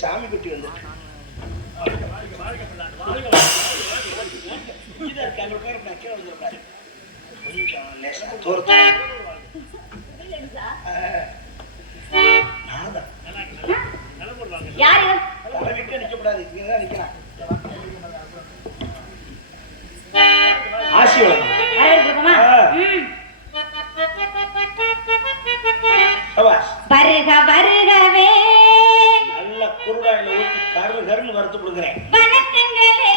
சாமி குட்டி வந்து நிக்கப்படாது ஆசி வருக வருகவே நல்ல குருடாயில ஊத்தி கரு கருன்னு வறுத்து கொடுக்குறேன். வணக்கங்களே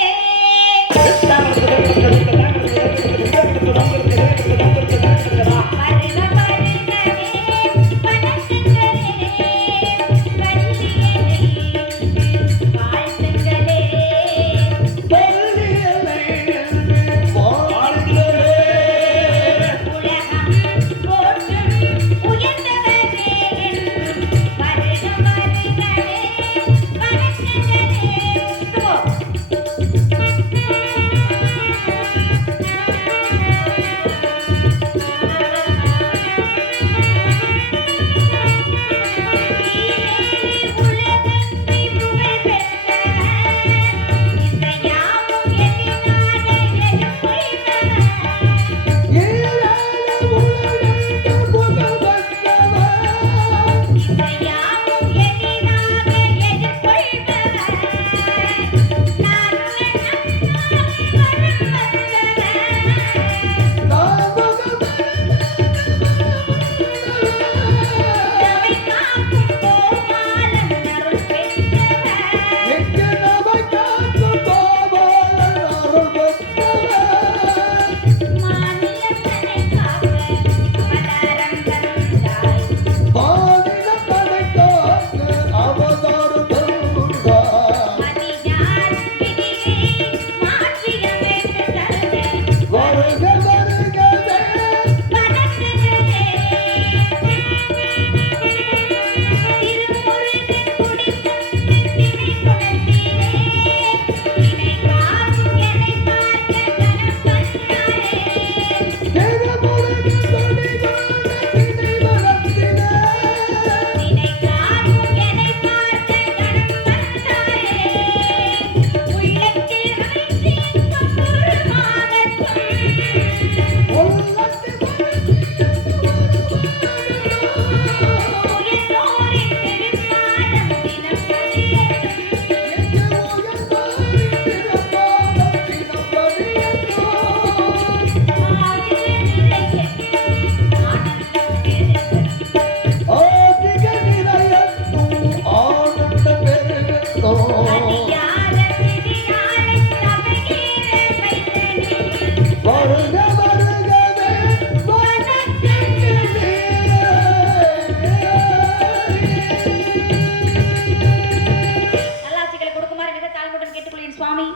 சுவாமி.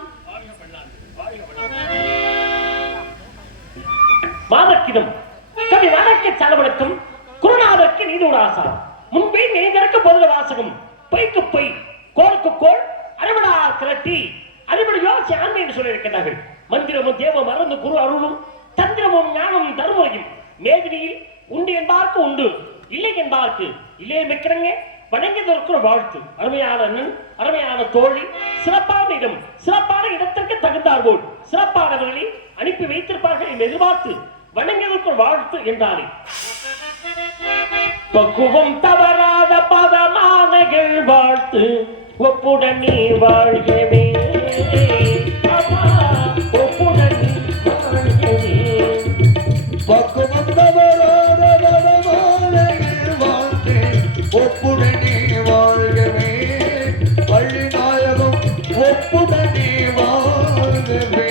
மாதக்கிடம் கவி வணக்க சலவணக்கம் குருநாதற்கு நீதூடாசா முன்பே நேதற்கு பதில் வாசகம் பொய்க்கு பொய் கோருக்கு கோள் அறுவடா திரட்டி அறுவடையோ சாமி என்று சொல்லியிருக்கிறார்கள். மந்திரமும் தேவம் மறந்து குரு அருளும் தந்திரமும் ஞானமும் தருமுறையும் மேதினியில் உண்டு என்பார்க்கு உண்டு இல்லை என்பார்க்கு இல்லையே மிக்கிறங்க வணங்கியதற்கு வாழ்த்து. அருமையான அண்ணன், அருமையான தோழி, சிறப்பான இடம், சிறப்பான இடத்திற்கு தகுந்தார்போல் சிறப்பானவர்களை அனுப்பி வைத்திருப்பார்கள் என்று எதிர்பார்த்து வணங்கியதற்கு வாழ்த்து என்றாரே. பக்குவம் தவறாத பதமானகள் வாழ்த்து ஒப்புடன் நீ வாழ்கவே ஒப்புடன் நீ வாழ்கவே. பக்குவம் தவறாத பதமானகள் வாழ்த்து ஒப்புடனே வாழ்கவே பள்ளி நாயகம் ஒப்புடனே வாழ்கவே.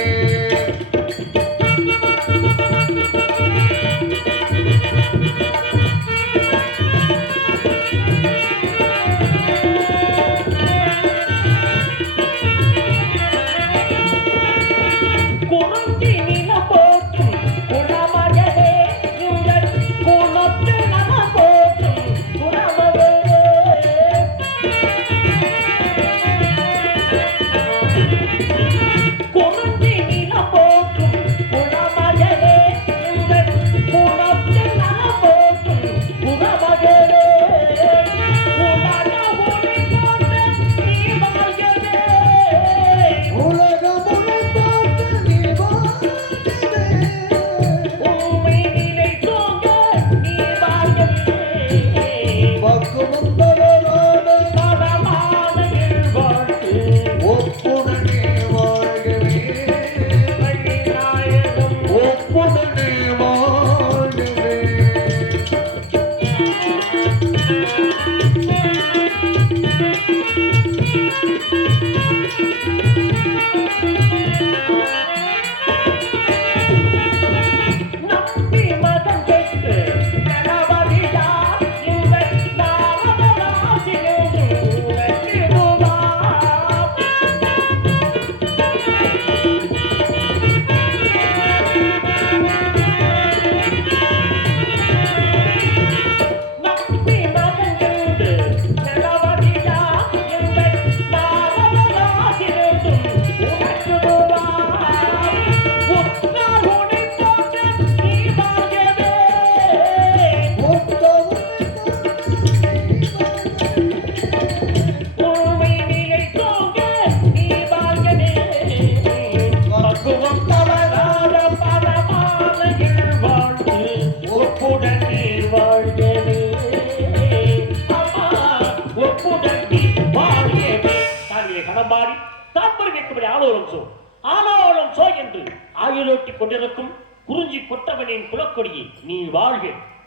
கொண்டிருக்கும் குறிஞ்சி கொட்டவனின் குலக்கொடியை நீ வாழ்க,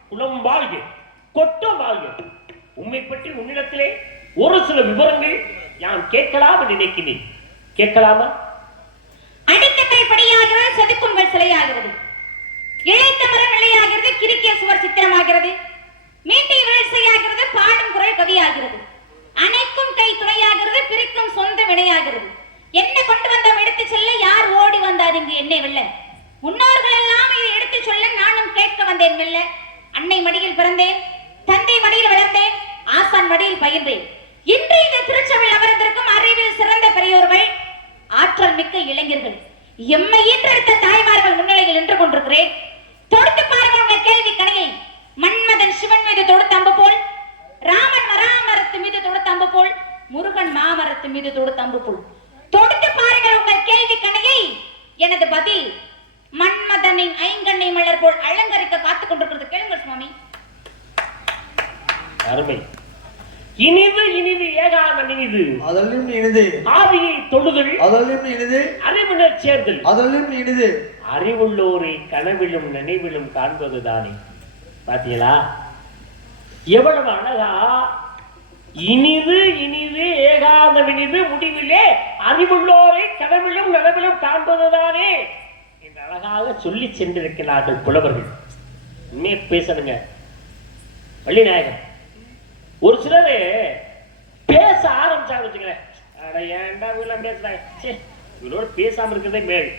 குலம் வாழ்க, கொட்டம் வாழ்க. உண்மை பற்றி உன்னிடத்திலே ஒரு சில விவரங்கள் நான் கேட்கலாம் நினைக்கிறேன். கேட்கலாமா? அடிக்கட்டை படியாகிறது, செதுக்குங்கள் சிலையாகிறது, இழைத்த மரம் நிலையாகிறது, கிறுக்கிய சுவர் சித்திரமாகிறது, மீட்டிய விளைச்சையாகிறது, பாடும் குரல் கவியாகிறது, அணைக்கும் கை துணையாகிறது, பிரிக்கும் சொந்த வினையாகிறது. என்ன கொண்டு வந்தோம் எடுத்து செல்ல, யார் ஓடி வந்தார் இங்கு என்னை வெல்ல? முன்னோர்கள் எல்லாம் இதை எடுத்து சொல்ல நானும் கேட்க வந்தேன் மெல்ல. அன்னை மடியில் பிறந்தேன், தந்தை மடியில் வளர்ந்தேன், ஆசான் மடியில் பயின்றேன். இன்று இந்த திருச்சபையில் அமர்ந்திருக்கும் அறிவில் சிறந்த பெரியோர்கள், ஆற்றல் மிக்க இளைஞர்கள், எம்மை ஈன்றெடுத்த தாய்மார்கள் முன்னிலையில் நின்று கொண்டிருக்கிறேன். தொடுத்து பாருங்கள் உங்கள் கேள்வி கணையை. மன்மதன் சிவன் மீது தொடுத்த அம்பு போல், ராமன் மராமரத்து மீது தொடுத்த அம்பு போல், முருகன் மாமரத்து மீது தொடுத்த அம்பு போல் தொடுத்து பாருங்கள் உங்கள் கேள்வி கணையை. எனது பதில் மன்மதனின் ஐங்கண்ணை மலர் போல் அலங்கரிக்க காத்துக் கொண்டிருக்கிறது. கேளுங்கள் சுவாமி. அருமை. இனிது இனிது ஏகாந்த இனிது, அதலும் இனிது ஆவியை தொழுதல், அதலும் இனிது அறிவினர் சேர்தல், அதலும் இனிது அறிவுள்ளோரை கனவிலும் நினைவிலும் காண்பதுதானே. பாத்தீங்களா எவ்வளவு அழகா? இனிது இனிது ஏகாந்தம் இனிது, முடிவிலே அறிவுள்ளோரை கனவிலும் நனவிலும் காண்பதுதானே என்று அழகாக சொல்லி சென்றிருக்கிறார்கள் புலவர்கள். உண்மையை பேசணுங்க வள்ளிநாயகம். ஒரு சிலர் பேச ஆரம்பிச்சாங்க வச்சுக்கிறேன், அட ஏன்டா வீட்டுல பேசுறாங்க, இவரோட பேசாம இருக்கிறதே மேல்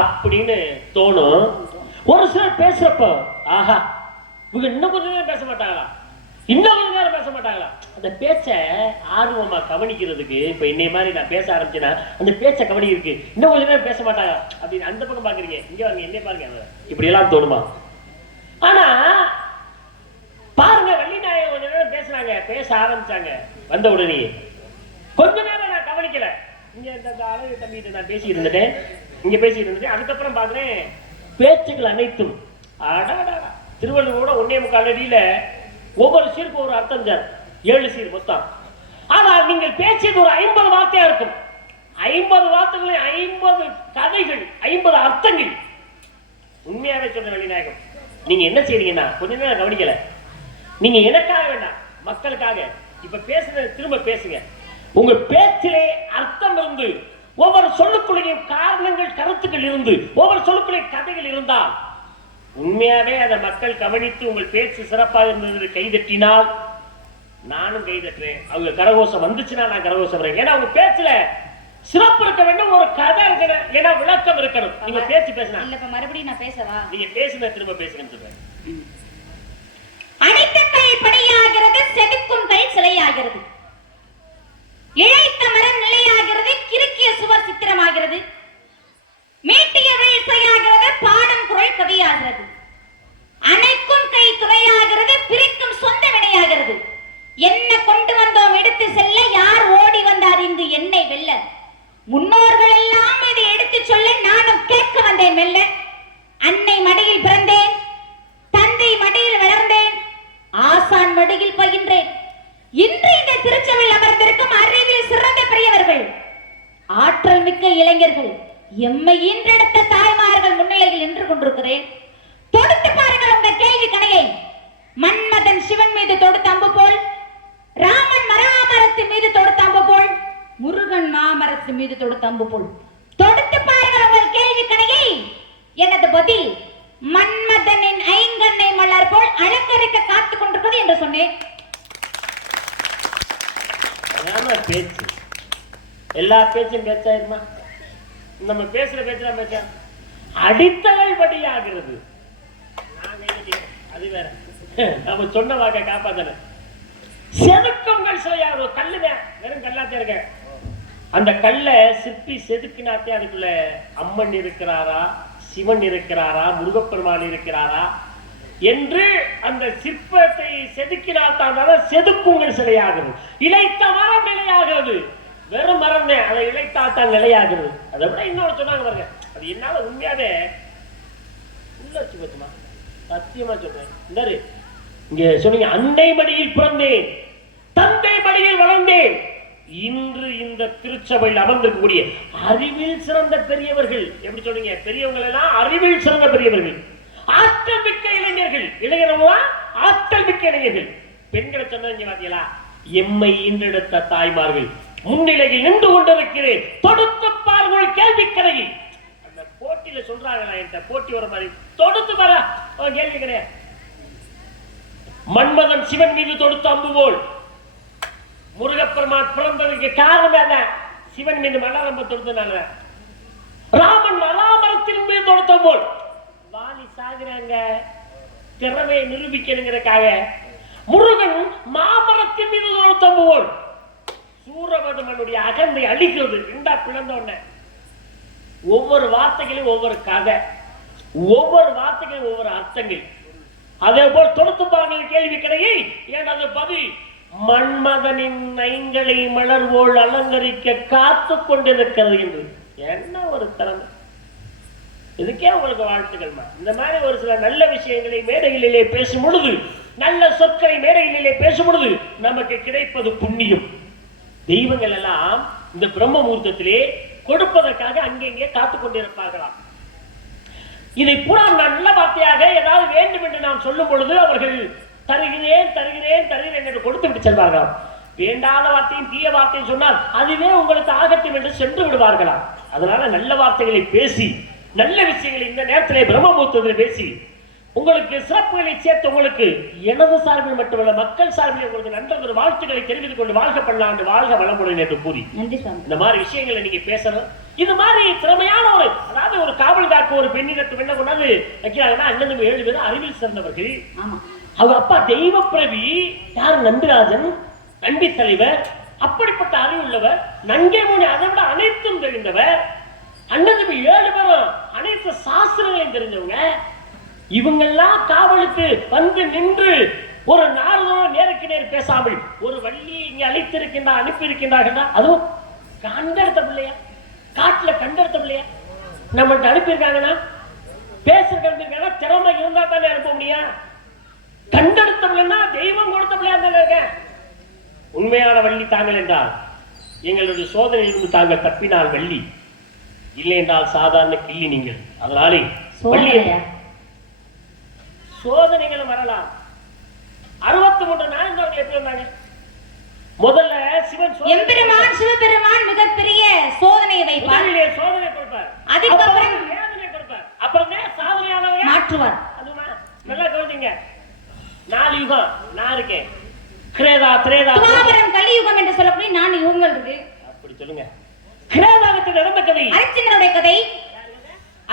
அப்படின்னு தோணும். ஒரு சிலர் பேசுறப்ப ஆஹா இவங்க இன்னும் கொஞ்ச நேரம் பேச மாட்டாங்களா, இன்னும் கொஞ்ச நேரம் பேச மாட்டாங்களா, அந்த பேச்ச ஆர்வமா கவனிக்கிறதுக்கு. இப்ப என்னை மாதிரி நான் பேச ஆரம்பிச்சேன்னா அந்த பேச்ச கவனிக்கிறதுக்கு இன்னும் கொஞ்ச நேரம் பேச மாட்டாங்களா அப்படின்னு அந்த பக்கம் பாக்குறீங்க. இங்க வாங்க, என்ன பாருங்க, இப்படி எல்லாம் தோணுமா? ஆனா பாருங்க, வள்ளி நாயகம் கொஞ்ச நேரம் பேசுறாங்க, பேச ஆரம்பிச்சாங்க. வந்த உடனே கொஞ்ச நேரம் நான் கவனிக்கல. இங்க இந்த அழகு தம்பிட்டு நான் பேசிட்டு இருந்துட்டேன், இங்க பேசிட்டு இருந்துட்டேன். அதுக்கப்புறம் பாக்குறேன் பேச்சுக்கள் அனைத்தும் திருவள்ளுவரோட 1.25 அடியில ஒவ்வொரு சீருக்கு ஒரு அர்த்தம் சார், 7 சீர் மொத்தம். ஆனால் நீங்கள் பேசியது ஒரு 50 வார்த்தையா இருக்கும். 50 வார்த்தைகளை 50 கதைகள், 50 அர்த்தங்கள். உண்மையாவே சொல்ற வள்ளிநாயகம், நீங்க என்ன செய்றீங்கன்னா கொஞ்ச நேரம் கவனிக்கல. நீங்க எனக்காக வேண்டாம், மக்களுக்காக இப்ப பேசுறது திரும்ப பேசுங்க. உங்க பேச்சிலே அர்த்தம் இருந்து, ஒவ்வொரு சொல்லுக்குள்ளேயும் காரணங்கள் கருத்துக்கள் இருந்து, ஒவ்வொரு சொல்லுக்குள்ளே கதைகள் இருந்தால் உண்மையாவே அதை மக்கள் கவனித்து உங்கள் பேச்சு சிறப்பாக இருந்தது கைதட்டினால் நானும் கைதட்டுறேன். அவங்க கரகோஷம் வந்துச்சுன்னா நான் கரகோஷம் வரேன். ஏன்னா அவங்க பேச்சுல சிறப்பு இருக்க வேண்டும், ஒரு கதை இருக்கணும், ஏன்னா விளக்கம் இருக்கணும். நீங்க பேச்சு பேசினா இல்ல, மறுபடியும் நான் பேசவா? நீங்க பேசுன திரும்ப பேசுங்கன்னு சொல்றேன். அடித்த கை படியாகிறது, செதுக்கும் கை சிலையாகிறது, இழைத்த மரம் நிலையாகிறது, கிறுக்கிய சுவர் சித்திரமாகிறது, மீட்டிய வீழ்ச்சையாகிறது, பாடும் குரல் கவியாகிறது, அணைக்கும் கை துணையாகிறது, பிரிக்கும் சொந்த வினையாகிறது. என்ன கொண்டு வந்தோம் எடுத்து செல்ல, யார் ஓடி வந்தார் இங்கு என்னை வெல்ல, முன்னோர்கள் எல்லாம் இதை எடுத்து சொல்ல நானும் கேட்க வந்தேன் மெல்ல. அன்னை மடியில் பிறந்தேன், தந்தை மடியில் வளர்ந்தேன், ஆசான் மடியில் பயின்றேன். இன்று இந்த திருச்சபையில் அமர்ந்திருக்கும் அறிவில் சிறந்த பெரியவர்கள், ஆற்றல் மிக்க இளைஞர்கள், எம்மை ஈன்றெடுத்த தாய்மார்கள் முன்னிலையில் நின்று கொண்டிருக்கிறேன். தொடுத்து பாருங்கள் உங்க கேள்வி கணையை. மன்மதன் சிவன் மீது தொடுத்த அம்பு போல், ராமன் மராமரத்து மீது தொடுத்த அம்பு போல், முருகன் மாமரத்து மீது தொடுத்த அம்பு போல் தொடுத்து பாருங்கள் உங்கள் கேள்வி கணையை. எனது பதில் மன்மதனின் ஐங்கண்ணை மலர் போல் அலங்கரிக்க காத்துக் கொண்டிருக்கிறது என்று சொன்னேன். பேச்சு எல்லா பேச்சும் பேச்சாயிருமா? நம்ம பேசுற பேச்சு பேச்சா அடித்தகள் படியாகிறது. அது வேற, நம்ம சொன்ன வாக்க காப்பாத்தல. செதுக்கங்கள் சிலையாக கல்லுங்க, வெறும் கல்லாத்தே இருக்க. அந்த கல்ல சிற்பி செதுக்கினாத்தே அதுக்குள்ள அம்மன் இருக்கிறாரா, சிவன் இருக்கிறாரா, முருகப்பெருமான் இருக்கிறாரா என்று அந்த சிற்பத்தை செதுக்கினால் தான் செதுக்குங்கள் சிலையாகிறது. இழைத்த மரம் நிலையாகிறது. வெறும் மரம் அதை இழைத்தாத்தான் நிலையாகிறது. அதை விட இன்னொரு சொன்னாங்க பாருங்க, அது என்னால உண்மையாவே உள்ளாட்சி பத்துமா சத்தியமா சொல்றேன். இந்த இங்க சொன்னீங்க, அன்னை மடியில் பிறந்தேன், தந்தை மடியில் வளர்ந்தேன். இன்று இந்த திருச்சபையில் அமர்ந்திருக்கக்கூடிய அறிவில் சிறந்த பெரியவர்கள், எப்படி சொன்னீங்க, பெரியவங்கள் எல்லாம் அறிவில் சிறந்த பெரியவர்கள், ஆற்றல் மிக்க இளைஞர்கள். இளைஞர்களா ஆற்றல் மிக்க இளைஞர்கள். பெண்களை சொன்னீங்க பாத்தீங்களா, எம்மை ஈன்றெடுத்த தாய்மார்கள் முன்னிலையில் நின்று கொண்டிருக்கிறேன். தொடுத்து பாருங்கள் கேள்விக்கரையில். அந்த போட்டியில சொல்றாங்களா, என்கிட்ட போட்டி வர மாதிரி தொடுத்து பார கேள்வி கிடையாது. மன்மதன் சிவன் மீது தொடுத்த அம்பு போல் முருகப்பெருமான் பிறந்ததுக்கு காரணம் என்ன? சிவன் மீது மலரம்பு தொடுத்தனால. ராமன் மலாமரத்தின் மீது தொடுத்த போல் வாலி சாகுறாங்க, திறமையை நிரூபிக்கணுங்கிறதுக்காக. முருகன் மாமரத்தின் மீது தொடுத்த போல் சூரபதுமனுடைய அகந்தை அழிக்கிறது. ரெண்டா பிளந்த உடனே ஒவ்வொரு வார்த்தைகளும் ஒவ்வொரு கதை, ஒவ்வொரு வார்த்தைகளும் ஒவ்வொரு அர்த்தங்கள். அதே போல் தொடுத்து பாருங்கள் கேள்வி கிடையை. எனது பதில் மன்மதனின் ஐங்களை மலர் போல் அலங்கரிக்க காத்து கொண்டிருக்கிறது என்று. என்ன ஒரு திறமை! இதுக்கே உங்களுக்கு வாழ்த்துக்கள். இந்த மாதிரி ஒரு சில நல்ல விஷயங்களை மேடைகளிலே பேசும் பொழுது, நல்ல சொற்களை மேடைகளிலே பேசும் பொழுது நமக்கு கிடைப்பது புண்ணியம். தெய்வங்கள் எல்லாம் இந்த பிரம்ம முகூர்த்தத்திலே கொடுப்பதற்காக அங்கெங்கே காத்துக் கொண்டிருப்பார்களாம். இதை பூரா நல்ல வார்த்தையாக ஏதாவது வேண்டும் என்று நாம் சொல்லும் பொழுது அவர்கள் தருகிறேன் தருகிறேன் தருகிறேன் என்று கொடுத்து விட்டு செல்வார்களாம். வேண்டாத வார்த்தையும் தீய வார்த்தையும் சொன்னால் அதுவே உங்களுக்கு ஆகட்டும் என்று சென்று விடுவார்களாம். அதனால நல்ல வார்த்தைகளை பேசி, நல்ல விஷயங்களை இந்த நேரத்திலே பிரம்ம முகூர்த்தத்தில் பேசி உங்களுக்கு சிறப்புகளை சேர்த்து உங்களுக்கு எனது சார்பில் மட்டுமல்ல மக்கள் சார்பில் உங்களுக்கு நன்றி வாழ்த்துக்களை தெரிவித்துக் கொண்டு வாழ்க பல்லாண்டு வாழ்க வளமுடன் என்று கூறி நன்றி சுவாமி. இந்த மாதிரி விஷயங்களை நீங்க பேசணும். இது மாதிரி திறமையான ஒரு அதாவது ஒரு காவல் காக்க ஒரு பெண்ணிடத்து என்ன கொண்டாந்து வைக்கிறாங்கன்னா அண்ணன் 7 பேரும் அறிவில் சிறந்தவர்கள். ஆமா. அவங்க அப்பா தெய்வ பிரவி யார் நம்பிராஜன் நம்பி தலைவர் அப்படிப்பட்ட அறிவுள்ளவர் நங்கை மொழி அதை விட அனைத்தும் தெரிந்தவர் அண்ணன் 7 பேரும் அனைத்து சாஸ்திரங்களையும் தெரிஞ்சவங்க. இவங்கெல்லாம் காவலுக்கு வந்து நின்று ஒரு நாளும் நேருக்கு நேர் பேசாமல் ஒரு வள்ளி இங்க அழைத்திருக்கின்றா அனுப்பி இருக்கின்றார்கள். அதுவும் கண்டெடுத்த பிள்ளையா காட்டுல கண்டெடுத்த பிள்ளையா நம்மள்ட்ட அனுப்பியிருக்காங்கன்னா பேசுறதுக்கான திறமை இருந்தா தானே அனுப்ப முடியும். கண்டெடுத்த பிள்ளைன்னா தெய்வம் கொடுத்த பிள்ளையா தாங்க. உண்மையான வள்ளி தாங்கள் என்றால் எங்களுடைய சோதனை இருந்து தாங்கள் தப்பினால் வள்ளி இல்லை என்றால் சாதாரண கிள்ளி நீங்கள். அதனாலே சோதனைகள் வரலாம். 63 நாள் அவங்க எப்படி வந்தாங்க? முதல்ல சிவன் எம்பெருமான் சிவபெருமான் மிகப்பெரிய சோதனையை வைப்பார். சோதனை கொடுப்பார். அதுக்கப்புறம் வேதனை கொடுப்பார். அப்புறம் சாதனையானவங்க மாற்றுவார். அதுமா நல்லா கவனிங்க. 4 யுகம் நான் இருக்கேன். கிரேதா திரேதா துவாபரம் கலியுகம் என்று சொல்லக்கூடிய 4 யுகங்கள் இருக்கு. அப்படி சொல்லுங்க. கிரேதாகத்தில் நடந்த கதை அரிச்சந்திரனுடைய கதை.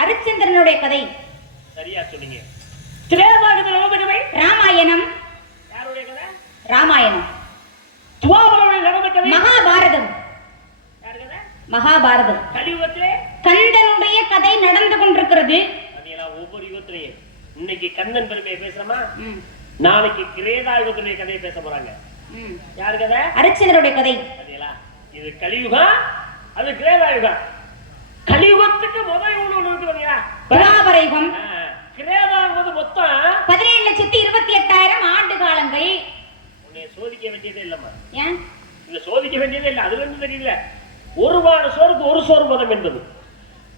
அரிச்சந்திரனுடைய கதை சரியா சொன்னீங்க. திரேதாகத்தில் நடந்த கதை ராமாயணம். யாருடைய கதை? ராமாயணம். துவாபரத்தில் நடந்த கதை மகாபாரதம். யார் கதை? மகாபாரதம். கலியுகத்திலே கந்தனுடைய கதை நடந்து கொண்டிருக்கிறது. அதெல்லாம் ஒவ்வொரு யுகத்திலேயே இன்னைக்கு கந்தன் பெருமையை பேசுறோமா, நாளைக்கு கிரேதா யுகத்துடைய கதையை பேச போறாங்க. யாரு கதை? அரிச்சந்திரனுடைய கதை. அதெல்லாம் இது கலியுகம், அது கிரேதா யுகம். கலியுகத்துக்கு முதல் யுகம் இருக்குதுங்க துவாபர யுகம். கிரேதாங்கிறது மொத்தம் 17,28,000 ஆண்டு காலங்கள். உன்னை சோதிக்க வேண்டியதே இல்லம்மா. ஏன் இல்ல சோதிக்க வேண்டியதே இல்ல. அதுல இருந்து தெரியல ஒரு வார சோறுக்கு ஒரு சோறு பதம் என்பது.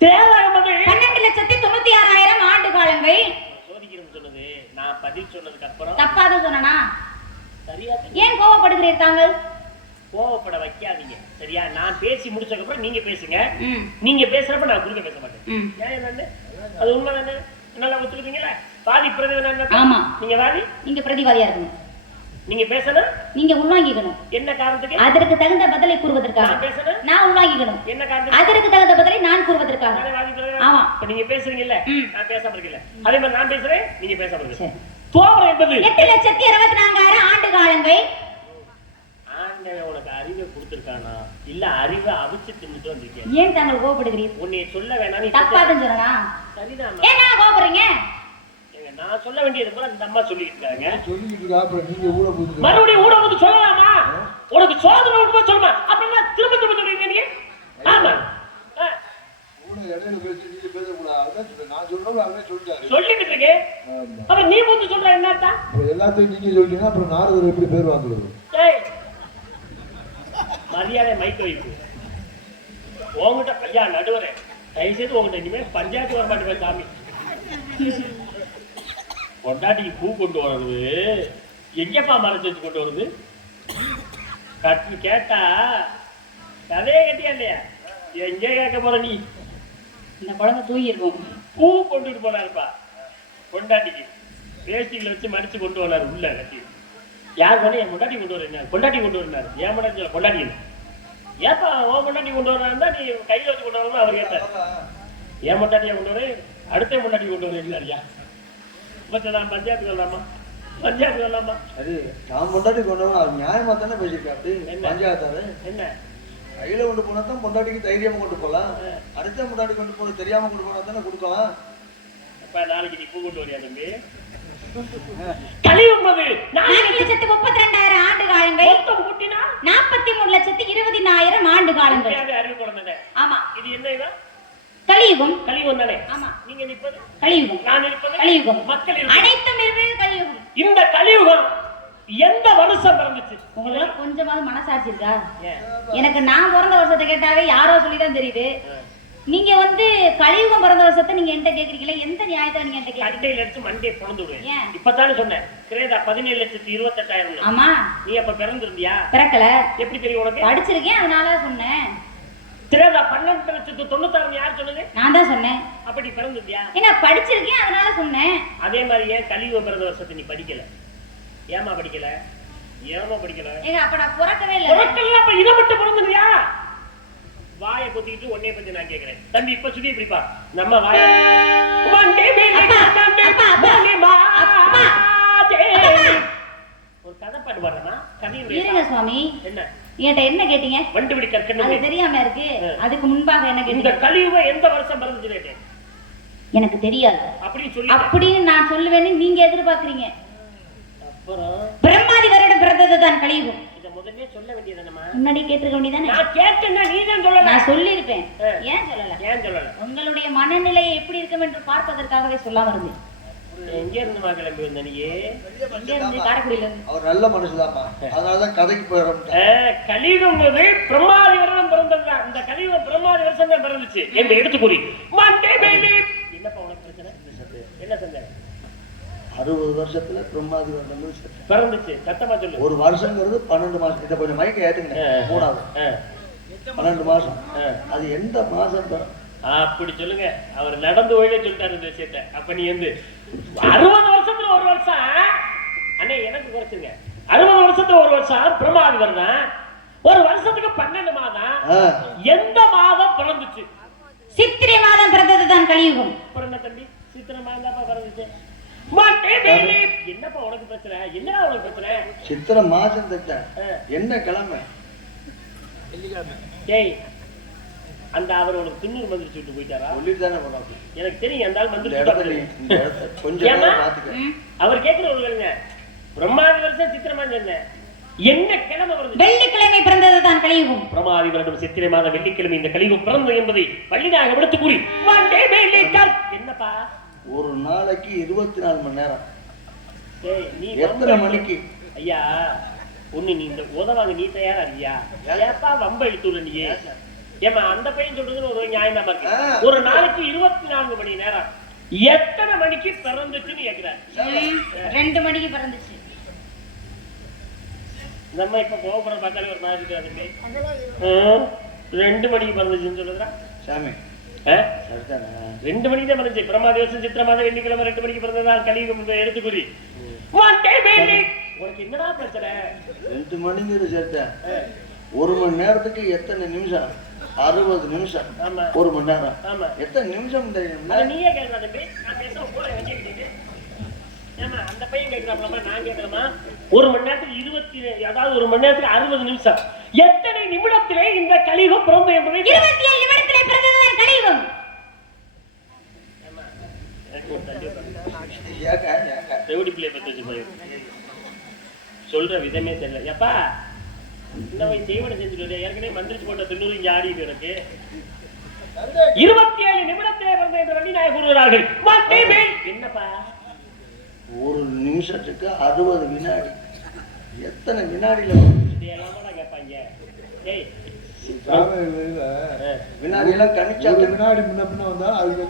தேவா என்பது 12,96,000 ஆண்டு காலங்கள். சோதிக்கணும்னு சொன்னது நான் பதில் சொன்னதுக்கு அப்புறம் தப்பாக சொன்னா சரியா? ஏன் கோவப்படுகிறீர்கள் தாங்கள்? கோவப்பட வைக்காதீங்க சரியா? நான் பேசி முடிச்சதுக்கு அப்புறம் நீங்க பேசுங்க. நீங்க பேசுறப்ப நான் குறுக்க பேச மாட்டேன். ஏன் என்னன்னு அது உண்மை தானே? நல்லா ஒத்துக்குறீங்களா? வாதி பிரதிவாதி. ஆமா, நீங்க வாதி, நீங்க பிரதிவாதியா இருக்கணும். நீங்க பேசணும், நீங்க உள்வாங்கிக்கணும். என்ன காரணத்துக்கு? அதற்கு தகுந்த பதிலை கூறுவதற்காக. நான் பேசணும், நான் உள்வாங்கிக்கணும். என்ன காரணத்துக்கு? அதற்கு தகுந்த பதிலை நான் கூறுவதற்காக. ஆமா, இப்ப நீங்க பேசுறீங்கல்ல, நான் பேசாம இருக்கல. அதே மாதிரி நான் பேசுறேன், நீங்க பேசாம இருக்கீங்க. துவாபரம் என்பது 8,64,000 ஆண்டு காலங்கள். ஆண்டவன் உனக்கு அறிவை கொடுத்திருக்கானா இல்ல அறிவை அவிச்சு தின்னுட்டு வந்திருக்கேன்? ஏன் தாங்கள் கோவப்படுகிறீர்கள்? உன்னை சொல்ல வேணாம், நீ தப்பாதுன்னு சொன்னா சரிதான். ஏன் நான் கோவப்படுறீங்க? நான் சொல்ல வேண்டியது கூட அந்த அம்மா சொல்லிட்டு இருக்காங்க. சொல்லிட்டு இருக்கா, அப்புறம் நீங்க ஊட போகுது மறுபடியும் ஊட போது சொல்லலாமா? உனக்கு சோதனை உண்டு சொல்லுமா? அப்படின்னா திரும்ப திரும்ப சொல்றீங்க நீங்க. ஆமா, ஊட இடையில பேசி நீங்க பேசக்கூடாது. அதான் சொல்றேன், நான் சொல்றேன் அவரே சொல்லிட்டாரு. சொல்லிட்டு இருக்கேன். அப்புறம் நீ வந்து சொல்ற என்ன அர்த்தம்? எல்லாத்தையும் நீங்க சொல்றீங்க, அப்புறம் நாரதர் எப்படி பேர் வாங்குறது? மரியாதை மைக்க வைப்பு. உங்ககிட்ட ஐயா நடுவரே, தயவு செய்து உங்ககிட்ட இனிமே பஞ்சாயத்து வர மாட்டேன் சாமி. பொண்டாட்டிக்கு பூ கொண்டு வர்றது எங்கப்பா மறைச்சு வச்சு கொண்டு வருது? கட்டு கேட்டா கதையே கட்டியா இல்லையா? எங்கே கேட்க போற நீ? இந்த குழந்தை தூங்கி இருக்கும். பூ கொண்டுட்டு போனாருப்பா பொண்டாட்டிக்கு. வேஷ்டிகளை வச்சு மடிச்சு கொண்டு வராரு உள்ள கட்டி. யார் போனா என் பொண்டாட்டி கொண்டு வரேன், பொண்டாட்டி கொண்டு வரனாரு. ஏன் பொண்டாட்டி சொல்ல பொண்டாட்டி ஏப்பா உன் பொண்டாட்டி கொண்டு வர்றாருந்தா நீ கையில வச்சு கொண்டு வரணும் அவர் கேட்டார். ஏன் பொண்டாட்டியா கொண்டு வர, அடுத்த பொண்டாட்டி கொண்டு வர இல்லையா? நான் பஞ்சாயத்து வரலாமா? பஞ்சாயத்து வரலாமா? அது நான் பொண்டாட்டி கொண்டு வரணும், அது நியாயமா தானே பேசியிருக்காரு. பஞ்சாயத்தாரு என்ன கையில கொண்டு போனா தான் பொண்டாட்டிக்கு தைரியமா கொண்டு போகலாம். அடுத்த பொண்டாட்டி கொண்டு போது தெரியாம கொண்டு போனா தானே கொடுக்கலாம். அப்ப நாளைக்கு நீ பூ கொண்டு வரியா தம்பி? கலியுகம் 4,32,000 ஆண்டு காலங்கள். 43,20,000 ஆண்டு காலங்கள். அறிவு குழந்தை. ஆமா, இது என்ன இது? கலியுகம். கலியுகம் தானே? ஆமா, நீங்க நிற்பது கலியுகம். நான் இருப்பது கலியுகம். மக்கள் அனைத்தும் இருப்பது கலியுகம். இந்த கலியுகம் எந்த வருஷம் பிறந்துச்சு? உங்களுக்கு கொஞ்சமாவது மனசாட்சி இருக்கா? எனக்கு நான் பிறந்த வருஷத்தை கேட்டாவே யாரோ சொல்லிதான் தெரியுது. நீங்க வந்து கலியுகம் பிறந்த வருஷத்தை நீங்க என்கிட்ட கேக்குறீங்களா? எந்த நியாயத்தை நீங்க என்கிட்ட கேக்குறீங்க? கட்டையில எடுத்து மண்டே பொழந்து விடுவேன். இப்பதானே சொன்னேன் கிரேதா 17,28,000. ஆமா, நீ அப்ப பிறந்திருந்தியா? பிறக்கல. எப்படி தெரியும் உனக்கு? படிச்சிருக்கேன், அதனால சொன்னேன். திரேதா 12,96,000 யார் சொன்னது? நான் தான் சொன்னேன். அப்படி பிறந்துட்டியா? ஏங்க படிச்சிருக்கேன் அதனால சொன்னேன். அதே மாதிரி ஏன் கலியுகம் பிறந்த வருஷத்தை நீ படிக்கல? ஏமா படிக்கல? ஏங்க அப்ப நான் பிறக்கவே இல்ல. பிறக்கல, அப்ப இதை மட்டும் பிறந்துட்டியா? வாயை பொத்திக்கிட்டு உன்னைய பத்தி நான் கேட்கிறேன். தம்பி இப்ப சுத்தி இப்படிப்பா நம்ம வாய ஒரு கதை பாட்டு பாடுறா இருங்க சுவாமி. என்ன என்கிட்ட என்ன கேட்டீங்க? வண்டுபிடி கற்கண்டு. அது தெரியாம இருக்கு. அதுக்கு முன்பாக என்ன இந்த கேட்டீங்க? கலியுகம் எந்த வருஷம் பிறந்துச்சு கேட்டேன். எனக்கு தெரியாது அப்படி சொல்லி அப்படின்னு நான் சொல்லுவேன்னு நீங்க எதிர்பார்க்கறீங்க. அப்புறம் பிரம்மாதி வருடம் பிறந்ததுதான் கலியுகம். இத முதல்லயே சொல்ல வேண்டியதானமா? முன்னாடி கேட்டிருக்க வேண்டியதானே? நான் கேட்டேன்னா நீ தான் சொல்லல. நான் சொல்லிருப்பேன். ஏன் சொல்லல? உங்களுடைய மனநிலை எப்படி இருக்கும் என்று பார்ப்பதற்காகவே சொல்லாம இருந்தேன். எங்க இருந்து கிளம்பி வந்த நீ? காரைக்குடியில இருந்து. அவர் நல்ல மனுஷதாம்மா, அதனாலதான் கதைக்கு போயிடும். கலியுகம் பிரம்மாதி வருடம் பிறந்ததுதான். இந்த கலியுகம் பிரம்மாதி வருஷம் தான் பிறந்துச்சு என்று எடுத்து கூறி என்னப்பா உனக்கு பிரச்சனை? என்ன செஞ்ச? 60 வருஷத்துல பிரம்மாதி வருடம் பிறந்துச்சு. சத்தமா சொல்லு. ஒரு வருஷங்கிறது 12 மாசம். இதை கொஞ்சம் மைக்க ஏத்துங்க. 3வது 12 மாசம். அது எந்த மாசம் தரும்? அப்படி சொல்லுங்க. அவர் நடந்து ஓய்வே சொல்லிட்டாரு இந்த விஷயத்த. அப்ப நீ வந்து 60 வருஷத்துல ஒரு வருஷம் அண்ணே எனக்கு குறைச்சுங்க. 60 வருஷத்துல ஒரு வருஷம் பிரம்மாதி வருடம். ஒரு வருஷத்துக்கு 12 மாதம். எந்த மாதம் பிறந்துச்சு? சித்திரை மாதம் பிறந்ததுதான் கலியுகம். அப்புறம் என்ன தம்பி? சித்திரை மாதம் தான் பிறந்துச்சு. என்னப்பா உனக்கு பிரச்சனை? என்ன உனக்கு பிரச்சனை? சித்திரை மாசம் திட்டம் என்ன கிழமை? ஏய் அந்த அவர் உனக்கு திண்ணூறு மந்திரிச்சு விட்டு போயிட்டாரா? சொல்லிட்டு தானே போறாங்க. எனக்கு தெரியும். அந்த ஆள் மந்திரிச்சு கொஞ்சம் அவர் கேட்கிற ஒரு வேலைங்க. பிரம்மாதி வருஷம் சித்திரை மாதம் என்ன கிழமை வருது? வெள்ளிக்கிழமை பிறந்ததுதான் கலியுகம். பிரம்மாதி வருடம் சித்திரை மாதம் வெள்ளிக்கிழமை இந்த கலியுகம் பிறந்தது என்பதை வள்ளிநாயகம் எடுத்து கூறி என்னப்பா ஒரு நாளைக்கு 24 மணி நேரம். நீ எத்தனை மணிக்கு? ஐயா ஒண்ணு நீ இந்த உதவாங்க நீ தயாரா இல்லையா? ஏப்பா வம்ப இழுத்துள்ள நீ? ஏமா அந்த பையன் சொல்றதுன்னு ஒரு நியாயம் தான் இருக்கு. ஒரு நாளைக்கு 24 மணி நேரம் எத்தனை மணிக்கு பிறந்துச்சுன்னு கேக்குறாரு. 2 மணிக்கு பிறந்துச்சு. நம்ம இப்ப கோபுரம் பார்த்தாலே ஒரு மாதிரி இருக்காது. 2 மணிக்கு பிறந்துச்சுன்னு சொல்லுறா சாமி. 2 மணிக்கு தான் பிறந்துச்சு. பிரம்மாதி வருஷம் சித்திரை மாதம் வெள்ளிக்கிழமை 2 மணிக்கு பிறந்ததால் கலியுகம் எடுத்துக்கூறி. உனக்கு என்னடா பிரச்சனை? 2 மணிங்கிற சேர்த்த 1 மணி நேரத்துக்கு எத்தனை நிமிஷம்? 60 நிமிஷம். 1 மணி நேரம் எத்தனை நிமிஷம் தெரியும்? நீயே கேட்கறா தம்பி. நான் பேச போல வச்சுக்கிட்டு ஏமா அந்த பையன் கேட்கறாப்லமா நான் கேட்கறமா? 1 மணி நேரத்துக்கு 20 அதாவது 1 மணி நேரத்துக்கு 60 நிமிஷம். எத்தனை நிமிடத்திலே இந்த கலியுகம் பிறந்தது என்பதை 27 நிமிடத்திலே பிறந்ததுதான் கலியுகம். சொல்ற விதமே தெரியல. எப்பா இந்த வயசு செய்வனை செஞ்சுட்டு ஏற்கனவே மந்திரிச்சு போட்ட திண்ணூறு இங்க ஆடிட்டு எனக்கு 27 நிமிடத்திலே பிறந்த என்று வள்ளிநாயகம் கூறுகிறார்கள். என்னப்பா ஒரு நிமிஷத்துக்கு 60 வினாடி. எத்தனை வினாடியில எல்லாமே கேட்பாங்க. ஏய் வினாடி எல்லாம் கணிச்சா வினாடி முன்ன பின்ன வந்தா இது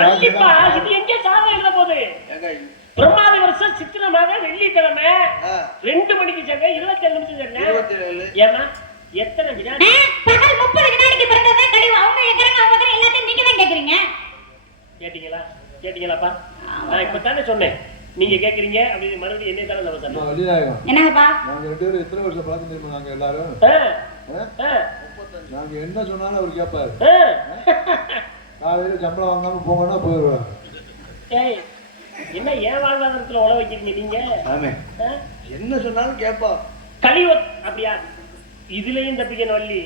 வள்ளிப்பா. இது எங்க சாதம் எழுத போகுது? பிரம்மாதி வருஷம் சித்திரை மாதம் வெள்ளிக்கிழமை 2 மணிக்கு சேர்ந்த 27 நிமிஷம் சேர்ந்த ஏமா எத்தனை வினாடி? பகல் 30 வினாடிக்கு பிறந்ததுதான் கலியுகம். அவங்க கேக்குறாங்க, அவங்க எல்லாத்தையும் நீங்க தான் கேக்குறீங்க. கேட்டீங்களாப்பா? நான் இப்பதானே சொன்னேன். நீங்க கேக்குறீங்க அப்படி மறுபடியும் என்ன தானே நம்ம சொன்னோம். வள்ளிநாயகம் என்னங்கப்பா நாங்க 2 பேரும் எத்தனை வருஷம் பார்த்து தெரியுமா? நாங்க எல்லாரும் நாங்க என்ன சொன்னாலும் அவர் கேட்பாரு. காலையில சம்பளம் வாங்காம போங்கன்னா போயிடுவாரு. ஏய் என்ன ஏன் வாழ்வாதாரத்துல உழ வைக்கிறீங்க நீங்க? என்ன சொன்னாலும் கேட்பா. கலியுகம் அப்படியா? இதுலயும் தப்பிக்கணும் வள்ளி.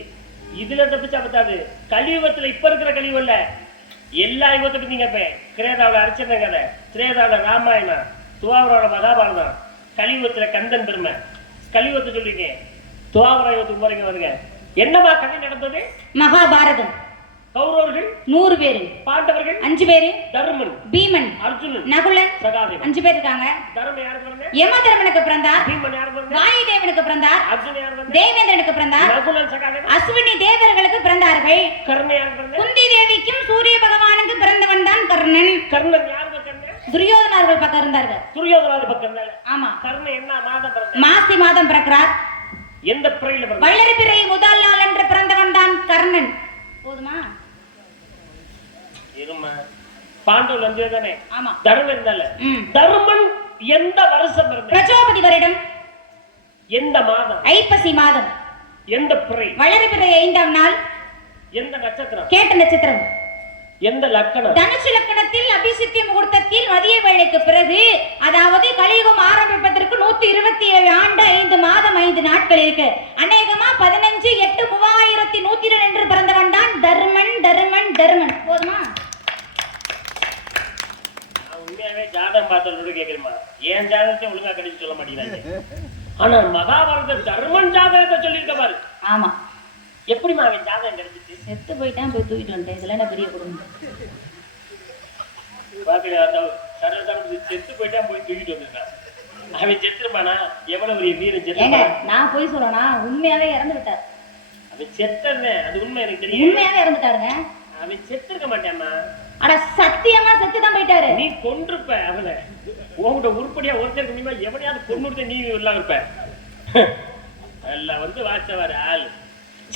இதுல தப்பிச்சா பத்தாது. கலியுகத்துல இப்ப இருக்கிற கலியுகம் இல்ல, எல்லா யுகத்தை பத்தி கேட்பேன். கிரேதாவில அரிச்சன கதை, திரேதாவில ராமாயணம், துவாபராவில மகாபாரதம், கலியுகத்துல கந்தன் பெருமை, கலியுகத்தை சொல்லிருக்கேன். துவாபர யுகத்துக்கு போறீங்க வருங்க. என்னமா கதை நடந்தது? மகாபாரதம். கௌரவர்கள் 100 பேர், பாண்டவர்கள் 5 பேர், தர்மன், பீமன், அர்ஜுனன், நகுலன், சகாதேவன் 5 பேர் இருக்காங்க. தர்மன் யாருக்கு பிறந்தார்? யமதர்மனுக்கு பிறந்தார். பீமன் யாருக்கு பிறந்தார்? வாயுதேவனுக்கு பிறந்தார். அர்ஜுனன் யாருக்கு பிறந்தார்? தேவேந்திரனுக்கு பிறந்தார். நகுலன், சகாதேவன், அஸ்வினி தேவர்களுக்கு பிறந்தார்கள். கர்ணன் யாருக்கு பிறந்தார்? குந்தி தேவிக்கும் சூரிய பகவானுக்கு பிறந்தவன் தான் கர்ணன். கர்ணன் யாருக்கு பிறந்தார்? துரியோதனர்கள் பக்கம் இருந்தார்கள். துரியோதனார் பக்கம் இருந்தார். ஆமா. கர்ணன் என்ன மாதம் பிறந்தார்? மாசி மாதம் பிறக்கிறார். எந்த பிறையில பிறந்தார்? வளர்பிறை முதல் நாள் என்று பிறந்தவன் தான் கர்ணன். போதுமா? இருமா, பாண்டவன் வந்து தானே? ஆமா. தர்மன் இருந்தால. தர்மன் எந்த வருஷம் பிறந்த? பிரஜோபதி வருடம். எந்த மாதம்? ஐப்பசி மாதம். எந்த பிறை? வளர்பிறை 5ஆம் நாள். எந்த நட்சத்திரம்? கேட்ட நட்சத்திரம். எந்த லக்கணம்? தனுசு லக்கணத்தில் அபிசித்தி முகூர்த்தத்தில் மதிய வேளைக்கு பிறகு, அதாவது கலியுகம் ஆரம்பிப்பதற்கு 127 ஆண்டு 5 மாதம் 5 நாட்கள் இருக்கு. அநேகமா 15/8/3102 என்று பிறந்தவன் தான் தர்மன். தர்மன் தர்மன். போதுமா? உண்மையாவே ஜாதகம் பார்த்தவங்களோட கேட்கிறேமா, ஏன் ஜாதகத்தை ஒழுங்கா கணிச்சு சொல்ல மாட்டேங்கிறாங்க. ஆனா மகாபாரத தர்மன் ஜாதகத்தை சொல்லியிருக்க பாரு. ஆமா. எப்படிமா அவன் ஜாதகம் கிடைச்சிச்சு? செத்து போயிட்டான், போய் தூக்கிட்டு வந்துட்டேன். இதுல என்ன பெரிய குடும்பம்? செத்து போயிட்டான், போய் தூக்கிட்டு வந்துருக்கான். அவன் செத்துருப்பானா? எவ்வளவு பெரிய வீரன் ஏங்க, செத்து. நான் போய் சொல்றேனா? உண்மையாவே இறந்து விட்டார். அவன் செத்தே, அது உண்மை, எனக்கு தெரியும். உண்மையாவே இறந்துட்டாருங்க. அவன் செத்துருக்க மாட்டாமா? அட சத்தியமா செத்து தான் போயிட்டாரு. நீ கொன்றுப்ப அவனை. உங்ககிட்ட உருப்படியா ஒருத்தருக்கு முடியுமா? எவனையாவது கொன்னுட்டு நீ இல்லாம இருப்ப. எல்லாம் வந்து வாச்சவாரு ஆளு.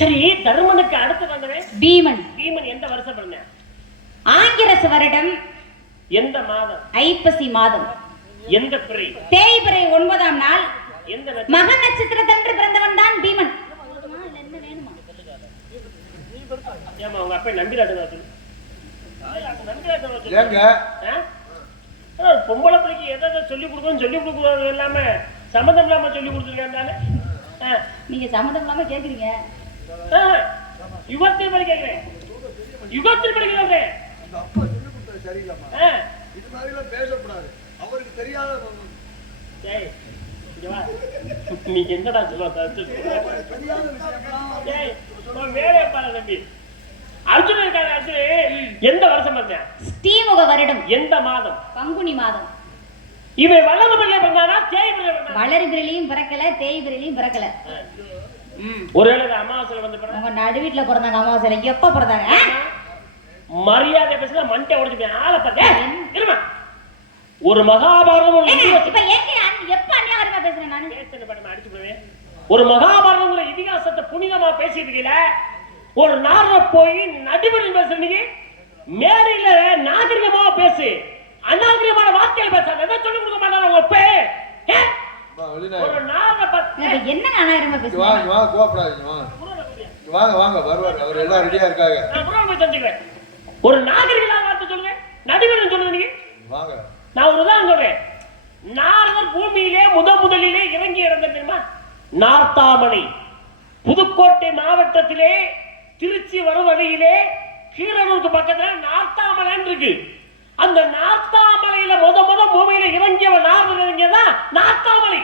சரி, தர்மனுக்கு அடுத்து வந்தவன் பீமன். பீமன் எந்த வருஷம் பிறந்த? ஆங்கிரச வருடம். எந்த மாதம்? ஐப்பசி மாதம். எந்த பிறை? தேய்பிறை 9ஆம் நாள். எந்த மக நட்சத்திரத்தன்று பிறந்தவன் தான் பீமன். என்ன வேணுமா? ஏமா உங்க அப்பா நம்பிராஜன் சொல்லு. ஏங்க பொம்பளை பிள்ளைக்கு எதை சொல்லி கொடுக்கறது எல்லாமே சம்மந்தம் இல்லாம சொல்லி கொடுத்துருக்காங்க. நீங்க சம்மந்தம் இல்லாம கேக்குறீங்க. யுகத்தில் படி கேட்கிறேன். யுகத்தில் படிக்கிறாங்க. அந்த அப்பா சொல்லி கொடுத்தது சரியில்லாமா? இது மாதிரி எல்லாம் பேசக்கூடாது. அவருக்கு தெரியாத நீ என்னடா சொல்ல? தெரியாத விஷயம் வேலையை பாரு தம்பி. அர்ஜுன் இருக்காங்க. அர்ஜுன் எந்த வருஷம் வந்தேன்? ஸ்ரீமுக வருடம். எந்த மாதம்? பங்குனி மாதம். இவன் வளர்பிறையில பிறந்தானா தேய்பிறையில பிறந்தானா? வளர்பிறையிலையும் பிறக்கல, தேய்பிறையிலையும் பிறக்கல. ஒருவேளை அமாவாசையில வந்து பிறந்த. உங்க நடுவீட்டுல பிறந்தாங்க. அமாவாசையில எப்ப பிறந்தாங்க? மரியாதை பேசல மண்டை உடைச்சுட்டேன். ஆளை பார்த்த ஒரு மகாபாரதம் இப்ப ஏங்க எப்ப அநியாயமா பேசுறேன் நானு? அடிச்சு போடுவேன். ஒரு மகாபாரதம் இதிகாசத்தை புனிதமா பேசிட்டு இருக்கீல, ஒரு நார்ல போய் நடுவரில் பேசுறீங்க. மேடையில நாகரிகமா பேசு, அநாகரிகமான வார்த்தைகள் பேசாத. எதை சொல்லிக் கொடுக்க மாட்டாங்க உங்க அப்பே. ஒரு நார்ல என்ன அநாகரிகமா பேசுறீங்க? வாங்க வாங்க, கோபப்படாதீங்க. வாங்க வாங்க, வருவாரு. அவர் எல்லாம் ரெடியா இருக்காங்க. நான் புறம் போய் தெரிஞ்சுக்கிறேன். ஒரு நாகரிகமான வார்த்தை சொல்லுங்க. நடுவரில் சொல்லுங்க. நீங்க வாங்க. நான் ஒரு உதாரணம் சொல்றேன். நாரதர் பூமியிலே முதலிலே இறங்கி இறந்த தெரியுமா? நார்த்தாமலை. புதுக்கோட்டை மாவட்டத்திலே திருச்சி வரும் வழியிலே கீரனூருக்கு பக்கத்துல நார்த்தாமலை இருக்கு. அந்த நார்த்தாமலையில முத பூமியில இறங்கியவன் நாரதர் இறங்கியதான் நார்த்தாமலை.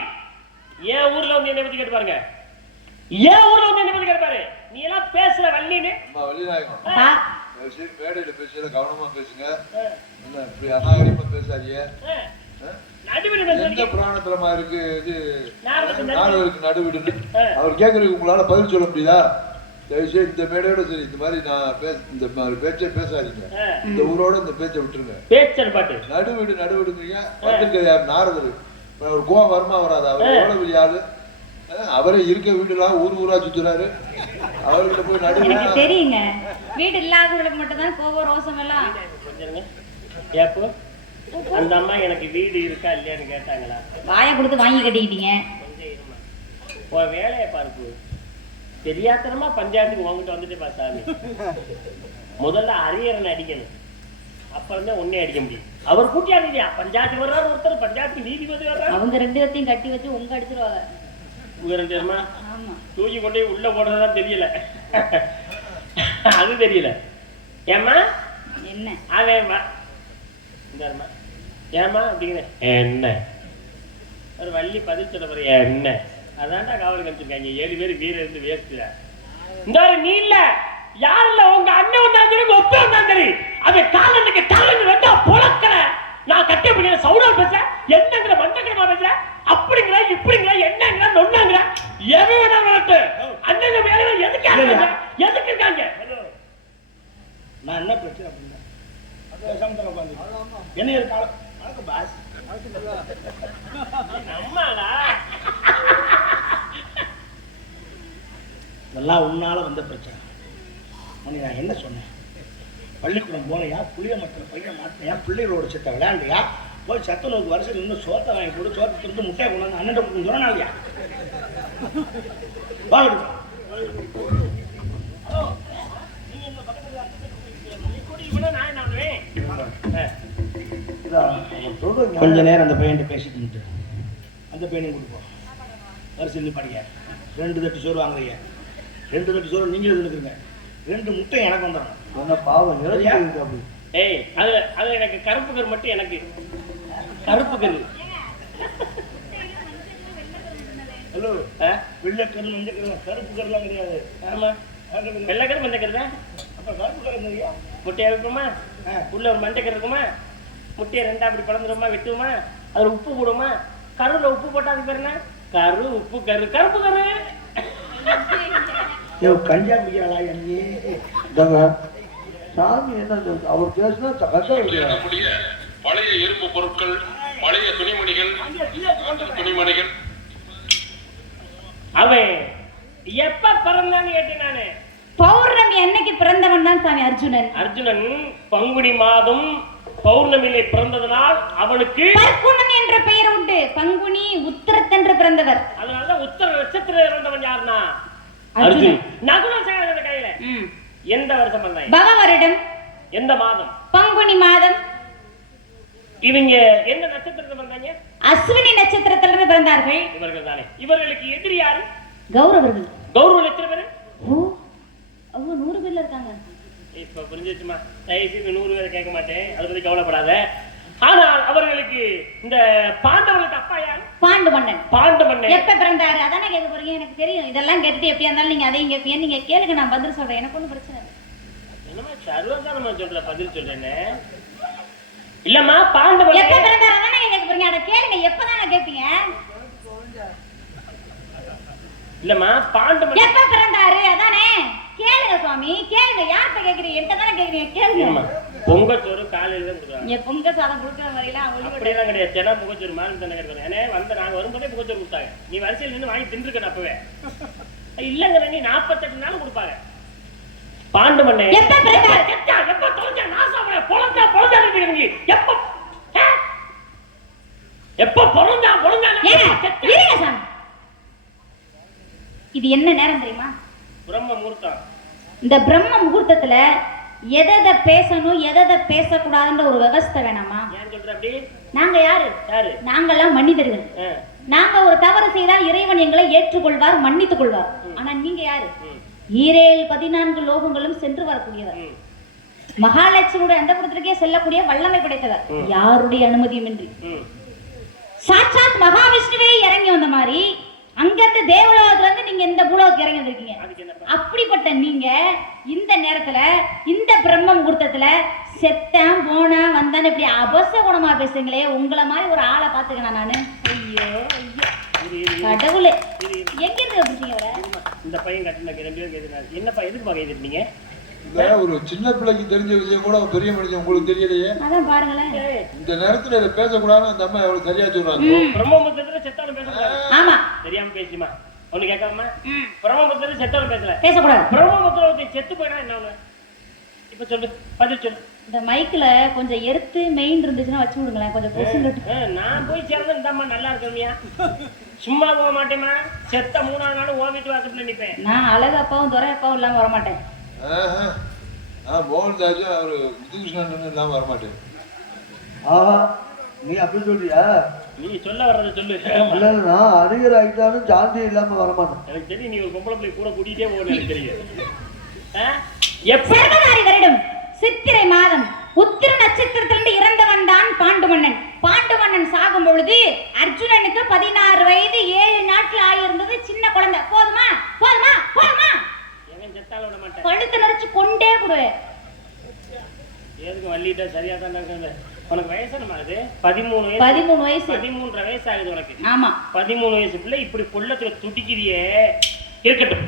ஏன் ஊர்ல வந்து என்ன பத்தி கேட்டு பாருங்க. ஏன் ஊர்ல வந்து என்ன பத்தி கேட்டு பாரு. நீ எல்லாம் பேசுற வள்ளின்னு வள்ளிநாயகம் மேடையில பேசுற கவனமா பேசுங்க. இப்படி அநாகரிகமா பேசாதீங்க. எந்த புராணத்துல இருக்கு இது நாரதருக்கு நடுவிடுன்னு அவர் கேட்கறதுக்கு உங்களால பதில் சொல்ல முடியுதா? தயவுசெய்து இந்த மேடையோட சரி, இந்த மாதிரி நான் இந்த மாதிரி பேச்சை பேசாதீங்க. இந்த ஊரோட இந்த பேச்சை விட்டுருங்க. பேச்சல் பாட்டு நடுவிடுங்கிறீங்க. வந்திருக்கிறது யார்? நாரதர். ஒரு கோவம் வருமா வராது? அவர் எவ்வளவு பெரிய ஆளு. அவரே இருக்க வீடுலாம் ஊரா சுத்துறாரு. அவர்கிட்ட போய் நடுவு தெரியுங்க. வீடு இல்லாதவங்களுக்கு மட்டும் தான் கோபம் ரோசம் எல்லாம். ஏப்போ அந்த அம்மா எனக்கு வீடு இருக்கா இல்லையான்னு கேட்டாங்களா? வாயை கொடுத்து வாங்கி கட்டிக்கிட்டீங்க. உன் வேலையை பார்ப்பு. தெரியாதனமா பஞ்சாயத்துக்கு உங்ககிட்ட வந்துட்டு பாசாமி. முதல்ல அரியரனை அடிக்கணும், அப்புறம் தான் ஒன்னே அடிக்க முடியும். அவர் கூட்டியாரு இல்லையா? பஞ்சாயத்து வர்றாரு ஒருத்தர், பஞ்சாயத்து நீதிபதி வர்றாரு. அவங்க 2 பேர்த்தையும் கட்டி வச்சு உங்க அடிச்சிருவாங்க. உங்க 2 பேருமா தூக்கி கொண்டே உள்ள போடுறதுதான் தெரியல. அது தெரியல. ஏமா என்ன அவன் ஏமா அப்படிங்கிற என்ன ஒரு வள்ளி பதில் சொல்ல போற என்ன? அதான்டா காவல் கழிச்சிருக்காங்க. 7 பேர் வீர இருந்து வேஸ்ட். இந்த நீ இல்ல யார் இல்ல, உங்க அண்ணன் வந்தா தெரியும், ஒப்ப வந்தா தெரியும். அவன் காலனுக்கு காலன் வந்தா பொழக்கல. நான் கட்டி அப்படிங்கிற சவுடா பேச, என்னங்கிற மண்டக்கிரமா பேச, அப்படிங்கிற இப்படிங்கிற என்னங்கிற நொன்னாங்கிற எவன் வேணா வரட்டு. அண்ணன் வேலை எதுக்கு இருக்காங்க? நான் என்ன பிரச்சனை அப்படின்னா என்ன இருக்காங்க பாஸ் நம்மளா இதெல்லாம் உன்னால வந்த பிரச்சனை. மணி நான் என்ன சொன்னேன்? பள்ளிக்கூடம் போலையா, புளிய மரத்தில் பையன் மாட்டினையா, பிள்ளைகளோட சித்த விளையாண்டியா, போய் சத்துணவுக்கு வருஷம் இன்னும் சோத்தை வாங்கி போட்டு சோத்தை திருட்டு முட்டையை கொண்டாந்து அண்ணன் கொடுத்து சொன்னாலியா? வாங்க கொஞ்ச நேரம் அந்த பையன் பேசிட்டு அந்த பையனையும் கொடுப்போம். வரிசையில் படிக்க 2 தட்டு சோறு வாங்குறீங்க, 2 தட்டு சோறு நீங்களே இருக்குங்க, 2 முட்டை எனக்கு வந்துடும். பாவம் ஏய், அது எனக்கு கருப்பு கரு மட்டும் எனக்கு கருப்பு கரு. ஹலோ, வெள்ளைக்கரு மஞ்சக்கரு கருப்பு கருலாம் கிடையாது. ஆமா, வெள்ளைக்கரு மஞ்சக்கரு தான். அப்போ கருப்பு கரு இல்லையா? முட்டையா இருக்குமா, உள்ள ஒரு மஞ்சக்கரு இருக்குமா, முட்டையை 2 அப்படி பிளந்துருமா, வெட்டுமா, அதில் உப்பு போடுமா, கருவில் உப்பு போட்டா அது பேர் என்ன? கரு உப்பு கரு கருப்பு கரு. கஞ்சா பிடிக்கிறாளா? சாமி என்ன அவர் பேசினா பழைய இரும்பு பொருட்கள், பழைய துணிமணிகள். அவன் எப்ப பிறந்தான்னு கேட்டேன் நானு. பௌர்ணமி அன்னைக்கு பிறந்தவன் தான் சாமி அர்ஜுனன். அர்ஜுனன் பங்குனி மாதம் பௌர்ணமியிலே பிறந்ததனால் அவனுக்கு பர்க்குணன் என்ற பெயர் உண்டு. பங்குனி உத்திரத்தன்று பிறந்தவர். அதனாலதான் உத்தர நட்சத்திரம் இறந்தவன் யாருன்னா அர்ஜுன். நகுல சகோதர கையில எந்த வருஷம் வந்தாங்க? பவ வருடம். எந்த மாதம்? பங்குனி மாதம். இவங்க எந்த நட்சத்திரத்துல வந்தாங்க? அஸ்வினி நட்சத்திரத்திலிருந்து பிறந்தார்கள். இவர்கள் தானே. இவர்களுக்கு எதிரி யாரு? கௌரவர்கள். கௌரவர்கள் எத்தனை பேரு? அவங்க 100 பேர்ல இருக்காங்க. இப்ப புரிஞ்சிச்சுமா? தயவுசெய்து 100 பேரை கேட்க மாட்டேன், அதை பத்தி கவலைப்படாத. ஆனால் அவர்களுக்கு இந்த பாண்டவர்களுக்கு அப்பா யாரு? பாண்டு மன்னன். பாண்டு மன்னன் எப்ப பிறந்தாரு அதானே கேட்க போறீங்க? எனக்கு தெரியும். இதெல்லாம் கேட்டுட்டு எப்படியா இருந்தாலும் நீங்க அதையும் கேட்பீங்க. நீங்க கேளுங்க, நான் பதில் சொல்றேன். எனக்கு ஒன்றும் பிரச்சனை இல்லை. என்னமா சர்வசாதாரணமா சொல்ற பதில் சொல்றேன்னு? இல்லம்மா, பாண்டு மன்னன் எப்ப பிறந்தாரு அதானே கேட்க போறீங்க. அதை கேளுங்க, எப்பதான் கேட்பீங்க? இல்லம்மா, பாண்டு மன்னன் எப்ப பிறந்தாரு அதானே கேளுங்க சுவாமி, கேளுங்க. யார்கிட்ட கேக்குறீங்க? என்கிட்ட தானே கேக்குறீங்க, கேளுங்க. பொங்கச்சோறு காலையில தான் கொடுக்குறாங்க. பொங்க சாதம் கொடுக்குற வரையில அப்படியெல்லாம் கிடையாது. தினம் புகச்சோறு மாதிரி தானே கிடைக்கும். ஏன்னா நாங்க வரும்போதே புகச்சோறு கொடுத்தாங்க. நீ வரிசையில் நின்று வாங்கி தின்றுக்கணும். அப்பவே இல்லங்கிற நீ 48 நாள் கொடுப்பாங்க. பாண்டு மன்னன் எப்ப பிறந்தாரு? எப்ப தொலைஞ்சா நாசாவளை பொழந்தா பொழந்தா நீங்க எப்ப எப்ப பொழந்தா இருங்க சாமி. இது என்ன நேரம் தெரியுமா? பிரம்ம முகூர்த்தம். இந்த பிரம்ம முகூர்த்தத்துல எதை பேசணும் எதை பேசக்கூடாதுன்ற ஒரு விவஸ்தை வேணாமா? ஏன் சொல்ற அப்படி? நாங்க யாரு? நாங்கெல்லாம் மனிதர்கள். நாங்க ஒரு தவறு செய்தால் இறைவன் எங்களை ஏற்றுக்கொள்வார், மன்னித்துக் கொள்வார். ஆனா நீங்க யாரு? 14 லோகங்களும் சென்று வரக்கூடியவர். மகாலட்சுமியுடைய அந்தப்புறத்திற்கே செல்லக்கூடிய வல்லமை படைத்தவர். யாருடைய அனுமதியும் இன்றி சாட்சாத் மகாவிஷ்ணுவே இறங்கி வந்த மாதிரி அங்கிருந்து தேவலோகத்துல இருந்து நீங்க இந்த பூலோகத்துக்கு இறங்கி வந்திருக்கீங்க. அப்படிப்பட்ட நீங்க இந்த நேரத்துல இந்த பிரம்ம முகூர்த்தத்துல செத்தேன் போனா வந்தான்னு இப்படி அபசகுணமா பேசுங்களே. உங்களை மாதிரி ஒரு ஆளை பாத்துக்கணும் நானு. ஐயோ கடவுளே, எங்க இருந்து வந்துட்டீங்க? இந்த பையன் கட்டின 2 பேருக்கு எதிராக என்னப்பா எதுக்கு பாக்க எதிர்த்தீங்க? ஒரு சின்ன பிள்ளைக்கு தெரிஞ்ச விஷயம் கூட பெரிய மனுஷன் உங்களுக்கு தெரியலையே. அதான் பாருங்களேன், இந்த நேரத்துல இதை பேசக்கூடாதுன்னு அந்த அம்மா எவ்வளவு சரியா சொல்றாங்க. பிரம்மபுத்திரத்துல செத்தாலும் பேசக்கூடாது. ஆமா, தெரியாம பேசுமா? ஒண்ணு கேட்காம பிரம்மபுத்திரத்துல செத்தாலும் பேசக்கூடாது. பிரம்மபுத்திரத்தை செத்து போயினா என்ன ஒண்ணு? இப்ப சொல்லு, பதில் சொல்லு. இந்த மைக்ல கொஞ்சம் எருத்து மெயின் இருந்துச்சுன்னா வச்சு விடுங்களேன். கொஞ்சம் நான் போய் சேர்ந்து இந்த அம்மா நல்லா இருக்கமியா? சும்மா போக மாட்டேமா? செத்த 3ஆவது நாள் ஓ வீட்டு வாசப்பட நிப்பேன். நான் அழகு அப்பாவும் துறை அப்பாவும் இல்லாம வரமாட்டேன். மோகன்தாஜும் அவரு முத்துகிருஷ்ணன் இல்லாம வரமாட்டேன். ஆஹா, நீ அப்படி சொல்றியா? நீ சொல்ல வர்றத சொல்லு. இல்ல, நான் அறிஞர் ஆகிட்டாலும் சாந்தி இல்லாம வரமாட்டேன். எனக்கு தெரியும், நீ ஒரு பொம்பளை பிள்ளை கூட கூட்டிகிட்டே போகணும். எனக்கு தெரியும். சர்வதாரி வருடம் சித்திரை மாதம் உத்திர நட்சத்திரத்திலிருந்து இறந்தவன் தான் பாண்டு மன்னன். பாண்டு மன்னன் சாகும் பொழுது அர்ஜுனனுக்கு 16 வயது 7 நாட்கள் ஆகியிருந்தது. சின்ன குழந்தை. போதுமா போதுமா போதுமா? கழுத்து நடிச்சு கொண்டே கொடுவேன். எதுக்கு வள்ளிட்டா சரியா தான் இருக்குது. உனக்கு வயசு என்ன ஆகுது? 13 வயசு. 13 வயசு. 13.5 வயசு ஆகுது உனக்கு. ஆமா, 13 வயசு பிள்ளை இப்படி பொள்ளத்துல துடிக்கிறியே. இருக்கட்டும்,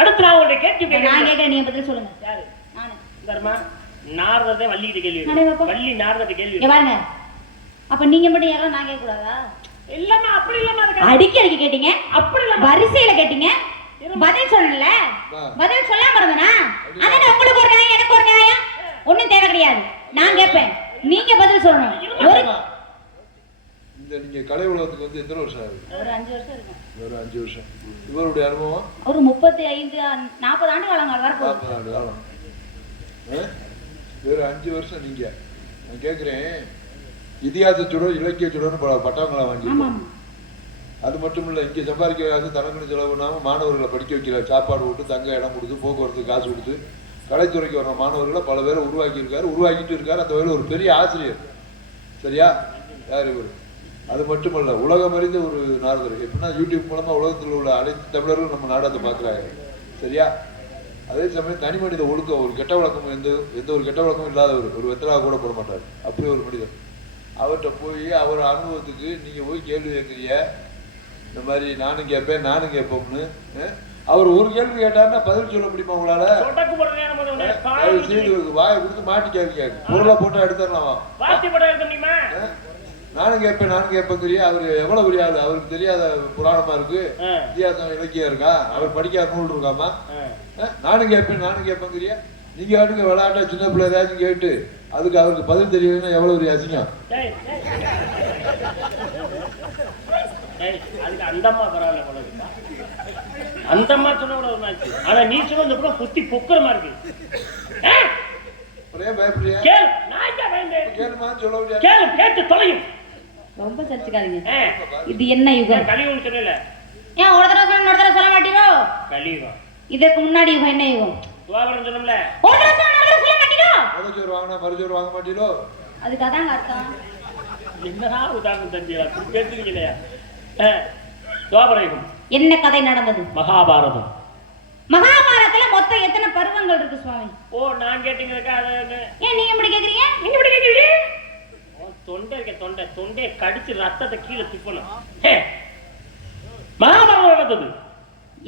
அடுத்து நான் உன்னை கேட்க நான் கேட்கிறேன், நீங்க பதில் சொல்லுங்க. யாரு? நானு. தர்மா நாரதத்தை வள்ளிக்கிட்ட கேள்வி. வள்ளி நாரதத்தை கேள்வி பாருங்க. அப்ப நீங்க மட்டும் யாரும் நான் கேட்க கூடாதா? இல்லம்மா, அப்படி இல்லம்மா. அடிக்கடி கேட்டீங்க, அப்படி இல்ல வரிசையில கேட்டீங்க, பதில் சொல்லல. பதில் சொல்லாம இருந்தனா அதானே உங்களுக்கு ஒரு நியாயம் எனக்கு ஒரு நியாயம் ஒண்ணும் தேவை கிடையாது நான் கேட்பேன் நீங்க பதில் சொல்லணும் ஒரு இந்த நீங்க கலை உலகத்துக்கு வந்து எத்தனை வருஷம் ஆகுது? ஒரு 5 வருஷம் இருக்கும் ஒரு 5 வருஷம். இவருடைய அனுபவம் ஒரு 35 40 ஆண்டு காலங்கள் வரப்போகுது. 40 ஆண்டு காலம். வேற 5 வருஷம் நீங்க. நான் கேட்கிறேன், இதிகாசச்சுடர் இலக்கியச்சுடர்னு பல பட்டங்களை வாங்கியிருக்கோம். அது மட்டும் இல்லை, இங்கே சம்பாதிக்கிற காசு தனக்குன்னு செலவு பண்ணாமல் மாணவர்களை படிக்க வைக்கிறார். சாப்பாடு போட்டு தங்க இடம் கொடுத்து போக்குவரத்து காசு கொடுத்து கலைத்துறைக்கு வர மாணவர்களை பல பேரை உருவாக்கிட்டு இருக்காரு. அந்த வகையில் ஒரு பெரிய ஆசிரியர். சரியா? யார் இவர்? அது மட்டுமல்ல, உலகம் அறிந்த ஒரு நாரதர். எப்படின்னா யூடியூப் மூலமா உலகத்தில் உள்ள அனைத்து தமிழர்களும் நம்ம நாடகத்தை பார்க்குறாங்க. சரியா? அதே சமயம் தனி மனித ஒழுக்கம், ஒரு கெட்ட வழக்கம், எந்த ஒரு கெட்ட வழக்கமும் இல்லாதவர். ஒரு வெத்தலாக கூட போட மாட்டார். அப்படி ஒரு மனிதர். அவர்கிட்ட போய் அவர் அனுபவத்துக்கு நீங்க போய் கேள்வி கேட்குறீங்க. இந்த மாதிரி நானும் கேட்போம்னு அவர் ஒரு கேள்வி கேட்டாருன்னா பதில் சொல்ல முடியுமா உங்களால? வாயை கொடுத்து மாட்டி கேட்க பொருளை போட்டா எடுத்துடலாமா? நானும் கேட்பேங்கிறிய அவர் எவ்வளவு பெரிய ஆளு? அவருக்கு தெரியாத புராணமா இருக்கு, இதிகாசம் இலக்கியம் இருக்கா? அவர் படிக்காத நூல் இருக்காமா? நானும் கேட்பேங்கிறிய நீங்க ஆட்டுங்க விளையாட்டா சின்ன பிள்ளை ஏதாச்சும் கேட்டு அதுக்கு அவருக்கு பதில் தெரியலன்னா எவ்வளவு பெரிய அசிங்கம். அந்தம்மா பரவாயில்ல, அந்தம்மா சொன்ன ஆனா நீ சொன்ன புத்தி பொக்கரமா இருக்கு. பயப்படுறியா? கேளுமான்னு சொல்ல முடியாது. கேட்டு தொலையும். ரொம்ப சர்ச்சுக்காதீங்க. இது என்ன யுகம்? கலியுகம் சொன்னல. ஏன் ஒரு தடவை சொல்ல மாட்டீரோ? கலியுகம். இதற்கு முன்னாடி யுகம் என்ன யுகம்? துவாபரம் சொன்னோம்ல. ஒரு தடவை சொல்ல மாட்டீரோ? மறுஜோறு வாங்கினா மறுஜோறு வாங்க மாட்டீரோ? அதுக்கு அதாங்க அர்த்தம். என்னடா உதாரணம் தம்பியா கேட்டுருக்கீங்க இல்லையா? துவாபர யுகம். என்ன கதை நடந்தது? மகாபாரதம். மகாபாரதத்துல மொத்தம் எத்தனை பருவங்கள் இருக்கு சுவாமி? ஓ நான் கேட்டீங்கக்கா. ஏன் நீங்க இப்படி கேக்குறீங்க? தொண்டை கடிச்சு ரத்தத்தை கீழே துப்பணும். மகாபாரதம் நடந்தது.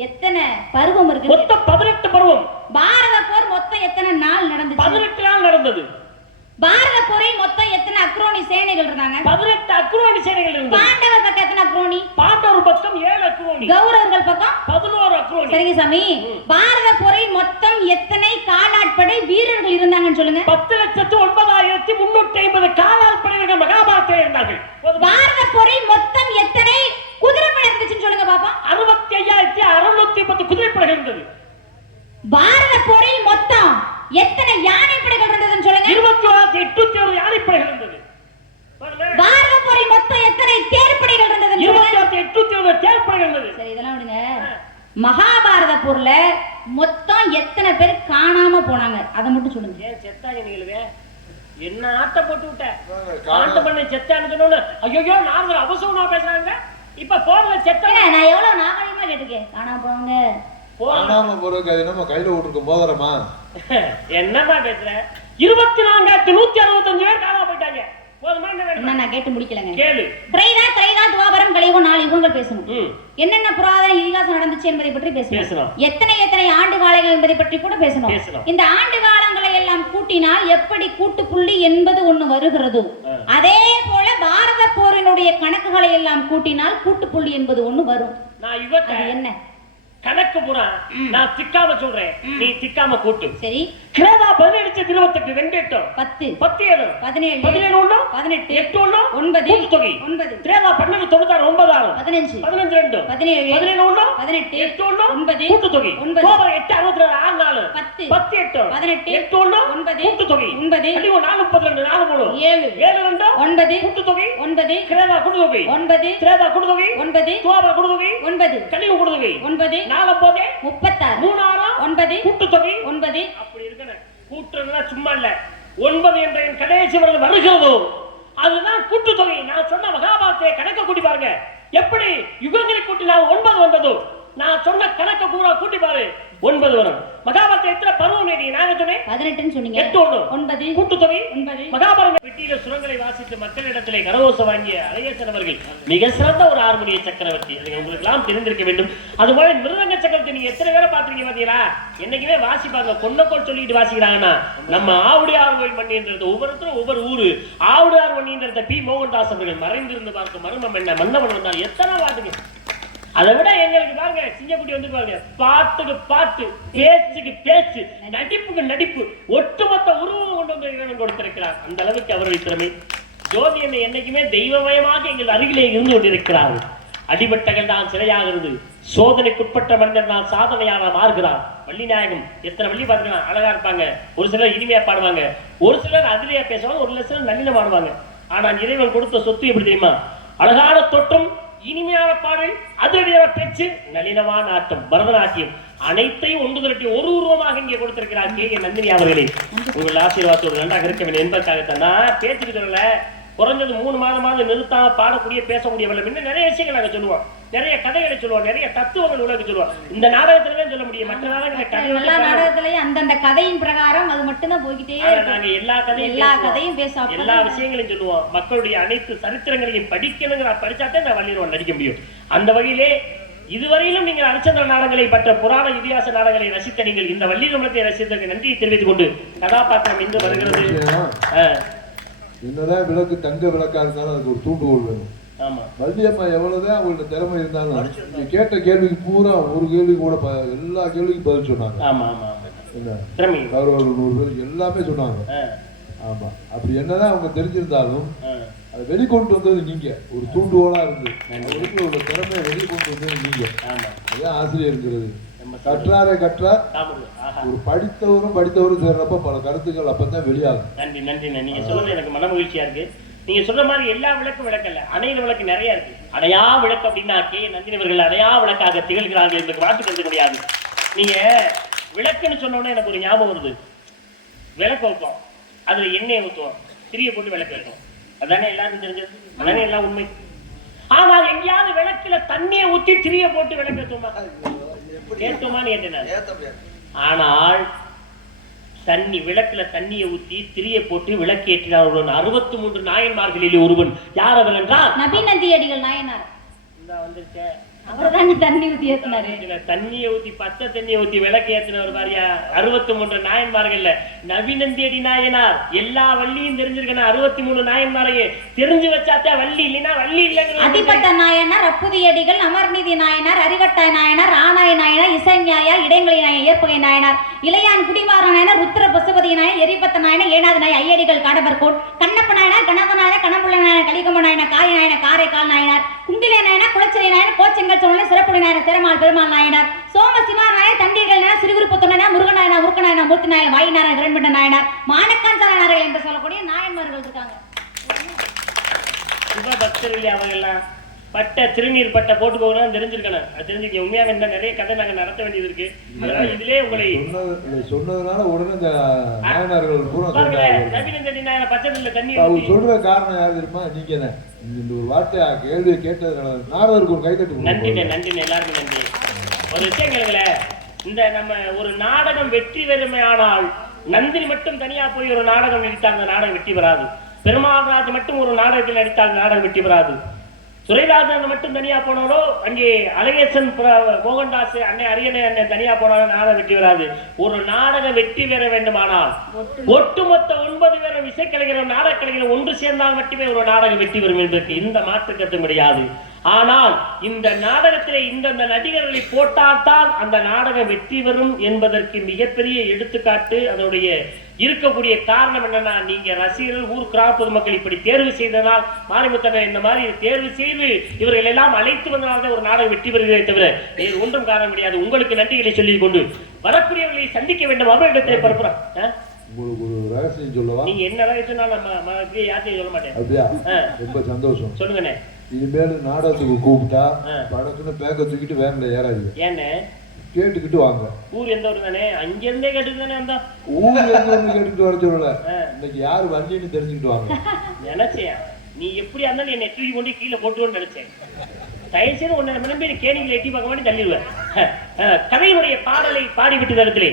எத்தனை பருவம் இருக்கு? மொத்தம் 18 பருவம். பாரத போர் மொத்தம் எத்தனை நாள் நடந்துச்சு? 18 நாள் நடந்தது. பாரத போரில் மொத்தம் எத்தனை அக்ரோனி சேனைகள் இருந்தாங்க? 18 அக்ரோனி சேனைகள் இருந்தாங்க. பாண்டவர் பக்கம் எத்தனை அக்ரோனி? பாண்டவர் பக்கம் 7 அக்ரோனி. கௌரவர்கள் பக்கம் 11 அக்ரோனி. சரிங்க சாமி. பாரத போரில் மொத்தம் எத்தனை காலாட்படை வீரர்கள் இருந்தாங்கன்னு சொல்லுங்க. 10,09,350 காலாட்படை வீரர்கள் மகாபாரதத்தில் இருந்தார்கள். பாரத போரில் மொத்தம் எத்தனை குதிரைப்படை இருந்துச்சுன்னு சொல்லுங்க பாப்பா. 65,610 குதிரைப்படைகள் இருந்தது. பாரத போரில் மொத்தம் எத்தனை யானைப்படைகள் இருந்ததுன்னு சொல்லுங்க. 21,801 யானைப்படைகள் இருந்தது. பாரத போரில் மொத்தம் எத்தனை தேர்ப்படைகள் இருந்ததுன்னு சொல்லுங்க. 21,801 தேர்ப்படைகள் இருந்தது. சரி, இதெல்லாம் விடுங்க. மகாபாரத போர்ல மொத்தம் எத்தனை பேர் காணாம போனாங்க அதை மட்டும் சொல்லுங்க. ஏன் செத்தாங்க நீங்களே? என்ன ஆட்ட போட்டு விட்ட? ஆட்ட பண்ண செத்தான்னு சொன்னோன்னு ஐயோ நாரதர் அவசரமா பேசுறாங்க. இப்ப போர்ல செத்தாங்க. நான் எவ்வளவு நாகரிகமா கேட்டுக்கேன். காணாம போவாங்க. காணாம போறதுக்கு அது நம்ம கையில விட்டுருக்க மோதிரமா? என்னமா பேசுற? 24,165 பேர் காணாம போயிட்டாங்க. என்ன நான் கேட்டு முடிக்கலங்க. கேளு. திரைதா துவாபரம் கலியுகம் 4 யுகங்கள் பேசணும். என்னென்ன புராதன இதிகாசம் நடந்துச்சு என்பதை பற்றி பேசணும். எத்தனை ஆண்டு காலங்கள் என்பதை பற்றி கூட பேசணும். இந்த ஆண்டு காலங்களை எல்லாம் கூட்டினால் எப்படி கூட்டு புள்ளி என்பது ஒண்ணு வருகிறதோ அதே போல பாரத போரினுடைய கணக்குகளை எல்லாம் கூட்டினால் கூட்டு புள்ளி என்பது ஒண்ணு வரும். நான் யுகத்தை என்ன கணக்கு புறா நான் திக்காம சொல்றேன், நீ திக்காம கூட்டு. சரி. கிரேதா 17 28 2 8 10 10 17 17 1 18 8 1 9 கூட்டு தொகை 9. கிரேதா 12 96 9 6 15 15 2 17 17 1 18 8 1 9 கூட்டு தொகை 9. கோபம் 8 62 6 4 10 10 8 18 8 1 9 கூட்டு தொகை 9. கலியுகம் 4 32 4 3 7 7 2 9 கூட்டு தொகை 9. கிரேதா கூட்டு தொகை 9. கிரேதா கூட்டு தொகை 9. துவாபர கூட்டு தொகை 9. கலியுகம் கூட்டு தொகை 9. 4 போதே 36 3 6 9 கூட்டு தொகை 9. அப்படி இருக்கன கூட்டுறதுனா சும்மா இல்ல. 9 என்ற என் கடைசி வரல் வருகிறதோ அதுதான் கூட்டு தொகை. நான் சொன்ன மகாபாரதத்தை கணக்க கூட்டி பாருங்க. எப்படி யுகங்களை கூட்டினால் 9 வந்ததோ நான் சொன்ன கணக்க பூரா கூட்டி பாரு 9 வரும். மகாபாரதம் எத்தனை பருவம் நீங்க? நான் சொன்னேன் 18 சொன்னீங்க. 8 1 9 கூட்டு தொகை 9. மகாபாரத வெட்டியில சுரங்களை வாசித்து மக்களிடத்திலே கரகோஷம் வாங்கிய அழகேசன் அவர்கள் மிக சிறந்த ஒரு ஹார்மோனிய சக்கரவர்த்தி. அது உங்களுக்கு எல்லாம் தெரிந்திருக்க வேண்டும். அதுபோல மிருதங்க சக்கரவர்த்தி நீங்க எத்தனை பேரை பாத்துருக்கீங்க பாத்தீங்களா? என்னைக்குமே வாசிப்பாங்க கொன்னக்கோள் சொல்லிட்டு வாசிக்கிறாங்கன்னா நம்ம ஆவுடையார் கோயில் மண்ணின்றது ஒவ்வொருத்தரும் ஒவ்வொரு ஊரு. ஆவுடையார் மண்ணின்றத பி மோகன்தாஸ் அவர்கள் மறைந்திருந்து பார்க்க மர்மம் என்ன மன்னவன் வந்தால் எத்தனை பாட்டுங்க அதை விட எங்களுக்கு பாருங்க சிங்கக்குட்டி வந்து பாருங்க, பாட்டுக்கு பாட்டு, பேச்சுக்கு பேச்சு, நடிப்புக்கு நடிப்பு, ஒட்டுமொத்த உருவம் கொண்டு வந்து இறைவன் கொடுத்திருக்கிறார். அந்த அளவுக்கு அவருடைய திறமை. ஜோதி என்னை என்னைக்குமே தெய்வமயமாக எங்கள் அருகிலே இருந்து கொண்டிருக்கிறார். அடிபட்டகள் தான் சிலையாகிறது, சோதனைக்குட்பட்ட மனிதன் தான் சாதனையான மாறுகிறார். வள்ளிநாயகம் எத்தனை வள்ளி பார்த்துக்கலாம், அழகா இருப்பாங்க. ஒரு சிலர் இனிமையா பாடுவாங்க, ஒரு சிலர் அதிலேயே பேசுவாங்க, ஒரு சிலர் நளினம் பாடுவாங்க. ஆனால் இறைவன் கொடுத்த சொத்து எப்படி தெரியுமா? அழகான தோற்றம், இனிமையான பாடல், அதிரடியான பேச்சு, நளினமான ஆட்டம், பரதநாட்டியம், அனைத்தையும் ஒன்று திரட்டி ஒரு உருவமாக இங்கே கொடுத்திருக்கிறார் கே நந்தினி அவர்களே. உங்கள் ஆசீர்வாதத்தோடு நன்றாக இருக்க வேண்டும் என்பதற்காகத்தான் நான் பேச்சுக்கு சொல்லல, குறைஞ்சது 3 மாதமாவது நிறுத்தாம பாடக்கூடிய பேசக்கூடிய இன்னும் நிறைய விஷயங்கள் நாங்கள் சொல்லுவோம், நிறைய கதைகளை சொல்லுவோம், நிறைய தத்துவங்கள் உலக சொல்லுவோம். இந்த நாடகத்திலே சொல்ல முடியும், மற்ற எல்லா நாடகத்திலையும் அந்தந்த கதையின் பிரகாரம் அது மட்டும் தான் போய்கிட்டே இருக்கு. நாங்க எல்லா கதையும் பேசுவோம், எல்லா விஷயங்களையும் சொல்லுவோம். மக்களுடைய அனைத்து சரித்திரங்களையும் படிக்கணுங்கிற படிச்சாத்தே நான் வள்ளியரோடு நடிக்க முடியும். அந்த வகையிலே இதுவரையிலும் நீங்கள் அரிச்சந்திர நாடகங்களை பற்ற புராண இதிகாச நாடகங்களை ரசித்த நீங்கள் இந்த வள்ளி நிமிடத்தை ரசித்ததற்கு நன்றியை தெரிவித்துக் கொண்டு கதாபாத்திரம் இன்று வருகிறது. என்னதான் விளக்கு தங்க விளக்கா இருந்தாலும் அதுக்கு ஒரு தூண்டுகோல் வேணும். ஆமா, வள்ளியம்மா எவ்வளவுதான் அவங்களோட திறமை இருந்தாலும் நீங்க கேட்ட கேள்விக்கு பூரா ஒரு கேள்வி கூட எல்லா கேள்விக்கும் பதில் சொன்னாங்க. ஆமா ஆமா என்ன திறமை அவர்கள் 100 பேர் எல்லாமே சொன்னாங்க. ஆமா, அப்படி என்னதான் அவங்க தெரிஞ்சிருந்தாலும் அதை வெளிக்கொண்டு வந்தது நீங்க, ஒரு தூண்டுகோலா இருந்து உள்ள திறமையை வெளிக்கொண்டு வந்தது நீங்க. அதான் ஆசிரியருங்கிறது. கற்றாரே கற்றார், ஒரு படித்தவரும் சேர்றப்ப பல கருத்துக்கள் அப்பதான் வெளியாகும். நன்றி நன்றி. நீங்க சொல்றது எனக்கு மன மகிழ்ச்சியா இருக்கு. நீங்க சொல்ற மாதிரி எல்லா விளக்கும் விளக்கல்ல, அணையிற விளக்கு நிறைய இருக்கு. அணையா விளக்கு அப்படின்னா கே நந்தினி அவர்கள் அணையா விளக்காக திகழ்கிறார்கள் என்பது மாற்று கருத முடியாது. நீங்க விளக்குன்னு சொன்னோன்னே எனக்கு ஒரு ஞாபகம் வருது. விளக்கு வைப்போம், அதுல எண்ணெய் ஊற்றுவோம், திரிய போட்டு விளக்கு வைப்போம். அதானே எல்லாரும் தெரிஞ்சது, அதானே எல்லாம் உண்மை. ஆனால் எங்கேயாவது விளக்குல தண்ணியை ஊற்றி திரிய போட்டு விளக்கு ஏற்றுமா ஏற்றுமான்னு கேட்டேன். ஆனால் தண்ணி விளக்குல தண்ணியை ஊற்றி திரிய போட்டு விளக்கு ஏற்றினார் 63 நாயன்மார்களிலே ஒருவன். யார் அவர் என்றால் நபிநந்தியடிகள் நாயனார். வந்துருச்சேன், அவர்தான் தண்ணி ஊத்தி ஏத்தினாரு. தண்ணியை ஊத்தி பச்சை தண்ணியை ஊத்தி விளக்கு ஏத்தினவர் பாரியா. 63 நாயன்மார்கள்ல நபிநந்தியடி நாயனார். எல்லா வள்ளியும் தெரிஞ்சிருக்கணும், 63 நாயன்மாரையே தெரிஞ்சு வச்சாத்தே வள்ளி, இல்லைன்னா வள்ளி இல்லைங்க. அதிபத்த நாயனார், அப்புதியடிகள், அமர்நிதி நாயனார், அறிவட்டாய் நாயனார், ராணாய நாயனார், இசைஞாயா, இடைங்களை நாயன், ஏற்பகை நாயனார், இளையான் குடிவார நாயனார், ருத்ர பசுபதி நாயன், எரிபத்த நாயனார், ஏனாது நாய், ஐயடிகள், காடபர்கோட், கண்ணப்ப நாயனார், கணப நாயனார், கணபுள்ள நாயனார், கலிகம்ப நாயனார், காய நாயனார், காரைக்கால் நாயனார், குண்டிலே நாயனார், குளச்சிறை நாயனார், கோச்செங்கல் சோழனை, சிறப்புடி நாயனார், திறமால் பெருமாள் நாயனார், சோம சிவா நாயர், தண்டீர்கள் நாயனார், சிறுகுருப்புத்த நாயனார், முருகன் நாயனார், முருக்க நாயனார், மூர்த்தி நாயனார், வாயு நாயனார், கிரண்பண்ட நாயனார், மானக்கான் நாயனார்கள் என்று சொல்லக்கூடிய நாயன்மார்கள் இருக்காங்க. சிவபக்தர்கள் அவங்கெல்லாம் பட்ட திருநீர் பட்ட போட்டு போகணும் தெரிஞ்சிருக்கணும். அது தெரிஞ்சுக்க உண்மையாக இந்த நிறைய கதை நாங்க நடத்த வேண்டியது இருக்கு. அதனால இதுலயே உங்களை சொன்னதுனால உடனே இந்த நாயனார்கள் பச்சை தண்ணி அவங்க சொல்ற காரணம் யாரு தெரியுமா? நீங்க தான் இந்த ஒரு வார்த்தை கேள்வியை கேட்டதுனால நாரதருக்கு ஒரு கைத்தட்டு. நன்றி நன்றி, எல்லாருக்கும் நன்றி. ஒரு விஷயம் கேளுங்களேன், இந்த நம்ம ஒரு நாடகம் வெற்றி பெறுமையானால் நந்தினி மட்டும் தனியா போய் ஒரு நாடகம் நடித்தால் அந்த நாடகம் வெற்றி பெறாது. பெருமாள்ராஜ் மட்டும் ஒரு நாடகத்தில் நடித்தால் நாடகம் வெற்றி பெறாது. துரைராஜன் மட்டும் தனியா போனாலோ, அங்கே அழகேசன், மோகன்தாஸ், அன்னை அரியணை அண்ணன் தனியா போனாலும் நாடகம் வெற்றி பெறாது. ஒரு நாடகம் வெற்றி பெற வேண்டுமானால் ஒட்டுமொத்த 9 பேரும் இசைக்கலைஞரும் நாடக கலைஞரும் ஒன்று சேர்ந்தால் மட்டுமே ஒரு நாடகம் வெற்றி பெறும் என்பதற்கு இந்த மாற்று கருத்து கிடையாது. ஆனால் இந்த நாடகத்திலே இந்த நடிகர்களை போட்டால்தான் அந்த நாடகம் வெற்றி பெறும் என்பதற்கு மிகப்பெரிய எடுத்துக்காட்டு அதனுடைய இருக்கக்கூடிய காரணம் என்னன்னா, நீங்க ரசிகர்கள், ஊர் கிராம பொதுமக்கள் இப்படி தேர்வு செய்ததால், மாரிமுத்தனை இந்த மாதிரி தேர்வு செய்து இவர்கள் எல்லாம் அழைத்து வந்தனால்தான் ஒரு நாடகம் வெற்றி பெறுகிறதே தவிர வேறு ஒன்றும் காரணம் கிடையாது. உங்களுக்கு நன்றிகளை சொல்லிக் கொண்டு வரக்கூடியவர்களை சந்திக்க வேண்டும் அவரிடத்தை பரப்புறோம். உங்களுக்கு ஒரு ரகசியம் சொல்லவா? நீங்க என்ன ரகசியம் நம்ம யார்ட்டையும் சொல்ல மாட்டேன். அப்படியா? ரொம்ப சந்தோஷம். சொல்லுங்கண்ணே. இனிமேல் நாடகத்துக்கு கூப்பிட்டா படத்துல பேக்க தூக்கிட்டு வேன்ல ஏறாதீங்க. ஏன்னு கேட்டுக்கிட்டு வாங்க. ஊர் எந்த ஊர் தானே? அங்கிருந்தே கேட்டுட்டு தானே வந்தா. ஊர் எந்த ஊர்னு கேட்டுக்கிட்டு வர சொல்லல, இன்னைக்கு யாரு வண்டின்னு தெரிஞ்சுக்கிட்டு வாங்க. நினைச்சேன் நீ எப்படி இருந்தாலும் என்னை தூக்கி கொண்டு கீழே போட்டுன்னு நினைச்சேன். தயவுசெய்து உன்னை நம்பி கேணிகளை எட்டி பார்க்க மாட்டி தள்ளிடுவேன். கதையினுடைய பாடலை பாடிவிட்டு தரத்திலே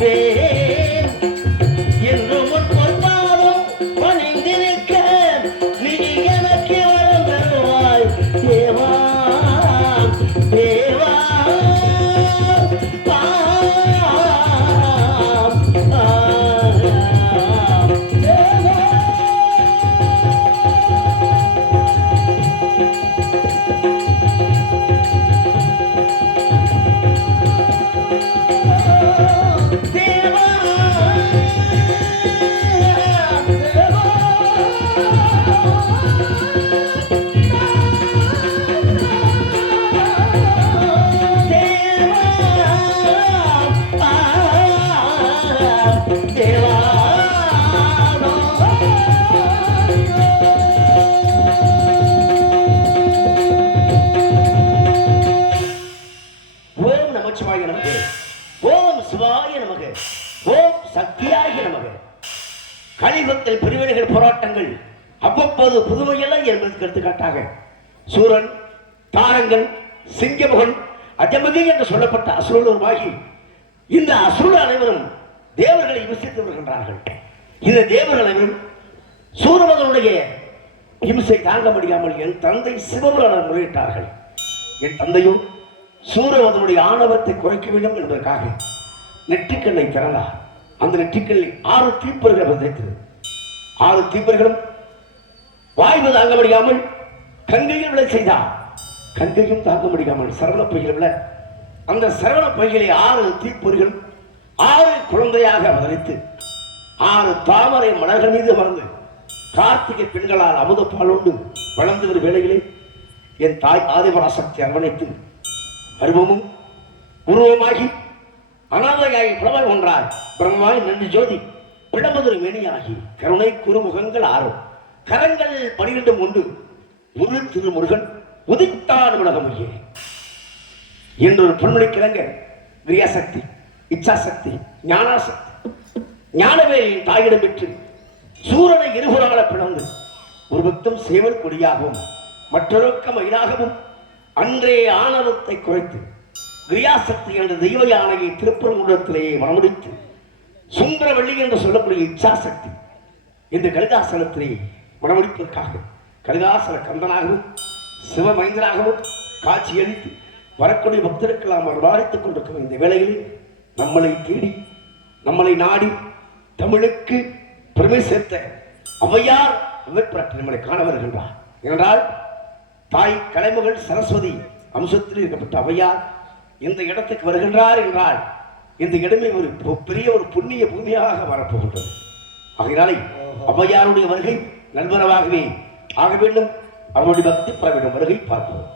நிற்பேன் என்று முன் பொற்பாதம் பணிந்திருக்க நீ எனக்கு வரம் தருவாய் தேவா தேவா கலியுகத்தில் பிரிவினைகள் போராட்டங்கள் அவ்வப்போது புதுமையல்ல என்பதற்கு எடுத்துக்காட்டாக சூரன் தாரங்கன் சிங்கமுகன் அஜமதி என்று சொல்லப்பட்ட அசுரர்கள் உருவாகி இந்த அசுரர்கள் அனைவரும் தேவர்களை விமர்சித்து வருகின்றார்கள். இந்த தேவர்கள் அனைவரும் சூரமதனுடைய இம்சை தாங்க முடியாமல் என் தந்தை சிவபுராணர் முறையிட்டார்கள். என் தந்தையும் சூரமதனுடைய ஆணவத்தை குறைக்க வேண்டும் என்பதற்காக நெற்றிக்கண்ணை திறந்தார். அந்த நெற்றிக்கல்லில் 6 தீப்பொறிகள் விதைத்தது. 6 தீப்பொறிகளும் வாய்வு தாங்க முடியாமல் கங்கையில் விளை செய்தார். கங்கையும் தாங்க முடியாமல் சரவண பொய்கள் விட அந்த சரவண பொய்களை 6 தீப்பொறிகள் 6 குழந்தையாக அவதரித்து 6 தாமரை மலர்கள் மீது அமர்ந்து கார்த்திகை பெண்களால் அமுத பாலோண்டு வளர்ந்து வரும் வேளைகளில் என் தாய் ஆதிபராசக்தி அரவணைத்து அருவமும் உருவமாகி அனாதையாகி புலமை ஒன்றாய் பிரம்மாய் நன்றி ஜோதி பிளமதுரை மேனியாகி கருணை குறுமுகங்கள் 6 கரங்கள் 12 உண்டு ஒரு திருமுருகன் உதித்தான் உலகமையே என்றொரு பொன்மொழி கிழங்க கிரியாசக்தி இச்சாசக்தி ஞானாசக்தி ஞானவேலின் தாயிடம் பெற்று சூரனை இருகுறால பிளந்து ஒரு பக்தம் சேவல் கொடியாகவும் மற்றொருக்க மயிலாகவும் அன்றே ஆணவத்தை குறைத்து கிரியாசக்தி என்ற தெய்வ யானையை திருப்பரங்குன்றத்திலேயே மனமுடித்து சுந்தரவள்ளி என்று சொல்லக்கூடிய இச்சாசக்தி இந்த கலிதாசனத்திலே மனமுடிப்பதற்காக கலிதாசன கந்தனாகவும் சிவமைந்தனாகவும் காட்சியளித்து வரக்கூடிய பக்தருக்கெல்லாம் வரவாரித்துக் கொண்டிருக்கும் இந்த வேளையில் நம்மளை தேடி நம்மளை நாடி தமிழுக்கு பெருமை சேர்த்த ஔவையார் நம்மளை காண வருகின்றார். ஏனென்றால் தாய் கலைமகள் சரஸ்வதி அம்சத்தில் இருக்கப்பட்ட ஔவையார் இந்த இடத்துக்கு வருகின்றார் என்றால் இந்த இடமே ஒரு பெரிய ஒரு புண்ணிய பூமியாக வரப்போகின்றது. ஆகையாலே ஔவையாருடைய வருகை நல்வரவாகவே ஆக வேண்டும். அவருடைய பக்தி பெற வேண்டும். வருகை பார்ப்போம்.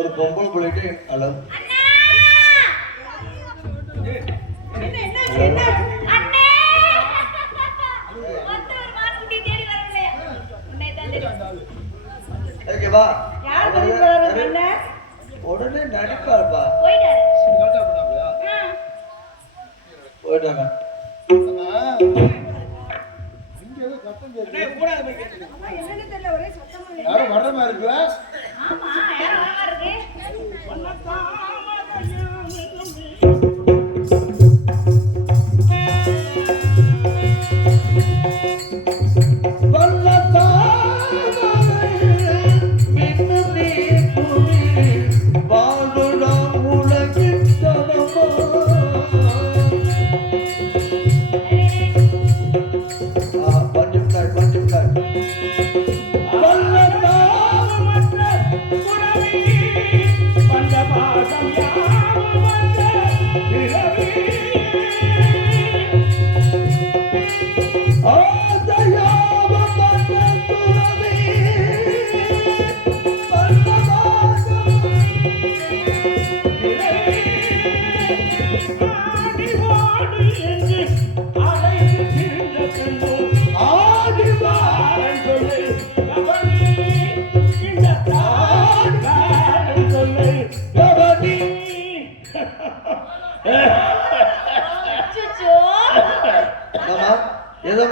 ஒரு பொம்பளை பிள்ளைட்டு அளவு உடனே நடிப்பாருப்பா போயிட்டாங்க. யாரும் வர்ற மாதிரி இருக்குல்ல? ஆமா யாரும் வர மாதிரி இருக்கு.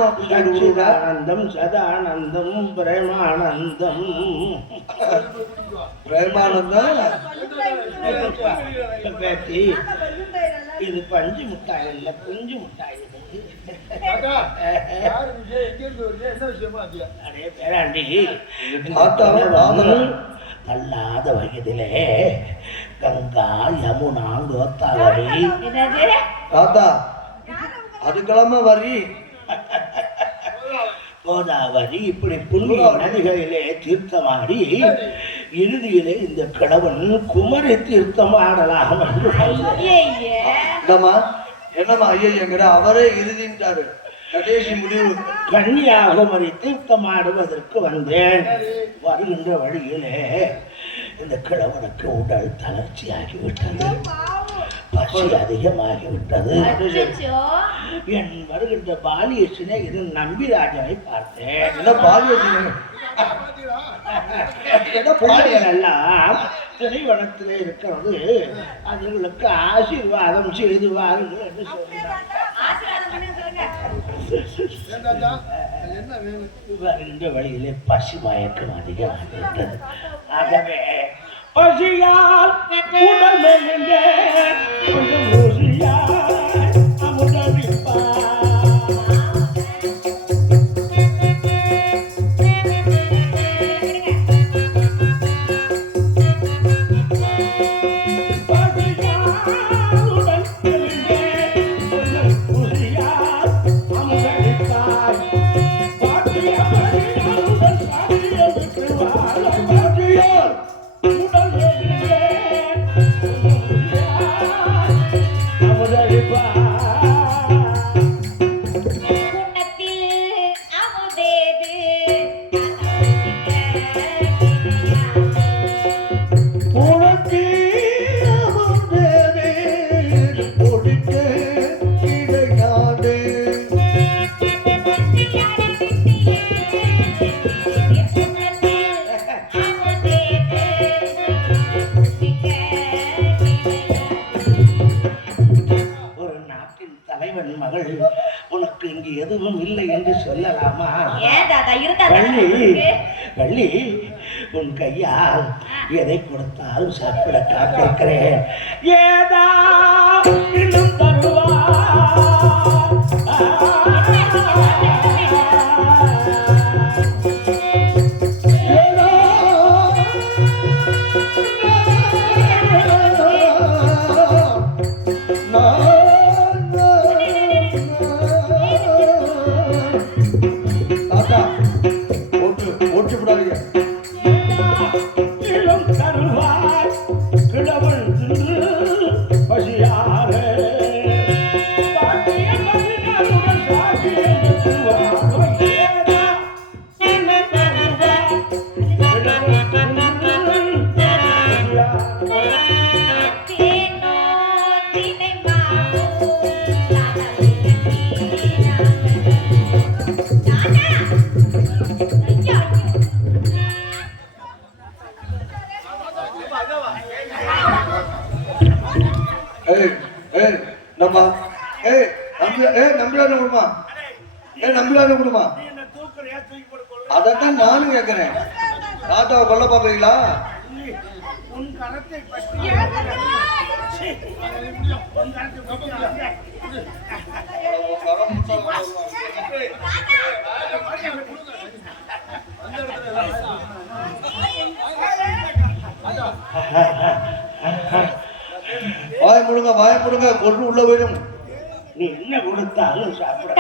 என்னம்மா அப்படி சொல்லிட்டு விடுற? சச்சிதானந்தம் சதானந்தம் பிரேமானந்தம். பிரேமானந்தம் பேத்தி இது பஞ்சு முட்டாய் இல்ல குஞ்சு முட்டாய். அடே பேராண்டி, அல்லாத வயதிலே கங்கா யமுனா கோதாவரி. தாத்தா அதுக்கெல்லாம வரி கோதாவரி இப்படி புண்ணிய நதிகளிலே தீர்த்தமாடி இறுதியிலே இந்த கிழவன் குமரி தீர்த்தம் ஆடலாம் என்று என்னம்மா என்னம்மா ஐயங்கிற அவரே இறுதிட்டாரு. கடைசி முடிவு கன்னியாகுமரி தீர்த்தம் ஆடுவதற்கு வந்தேன். வருகின்ற வழியிலே இந்த கிழவனுக்கு உடல் தளர்ச்சியாகிவிட்டது, பசி அதிகமாகிவிட்டது. என் வருகின்ற பாலிய சிநேகிதன் நம்பிராஜனை பார்த்தேன். என்ன பாலிய எல்லாம் திரைவனத்திலே இருக்கிறது, அதுகளுக்கு ஆசீர்வாதம் செய்து வாருங்கள் என்று சொன்னார். வருகின்ற வழியிலே பசி மயக்கம் அதிகமாகிவிட்டது. ஆகவே பசியால் உடல் உனக்கு இங்கு எதுவும் இல்லை என்று சொல்லலாமா? வள்ளி, உன் கையால் எதை கொடுத்தாலும் சாப்பிட காத்திருக்கிறேன். ஏதா தருவா அதத்தான் நானும் கேட்கிறேன். தாத்தாவை கொல்ல பாப்பீங்களா? வாய முடுங்க, வாய முடுங்க, பொருள் உள்ள போயிடும். நீ என்ன கொடுத்தாலும் சாப்பிட.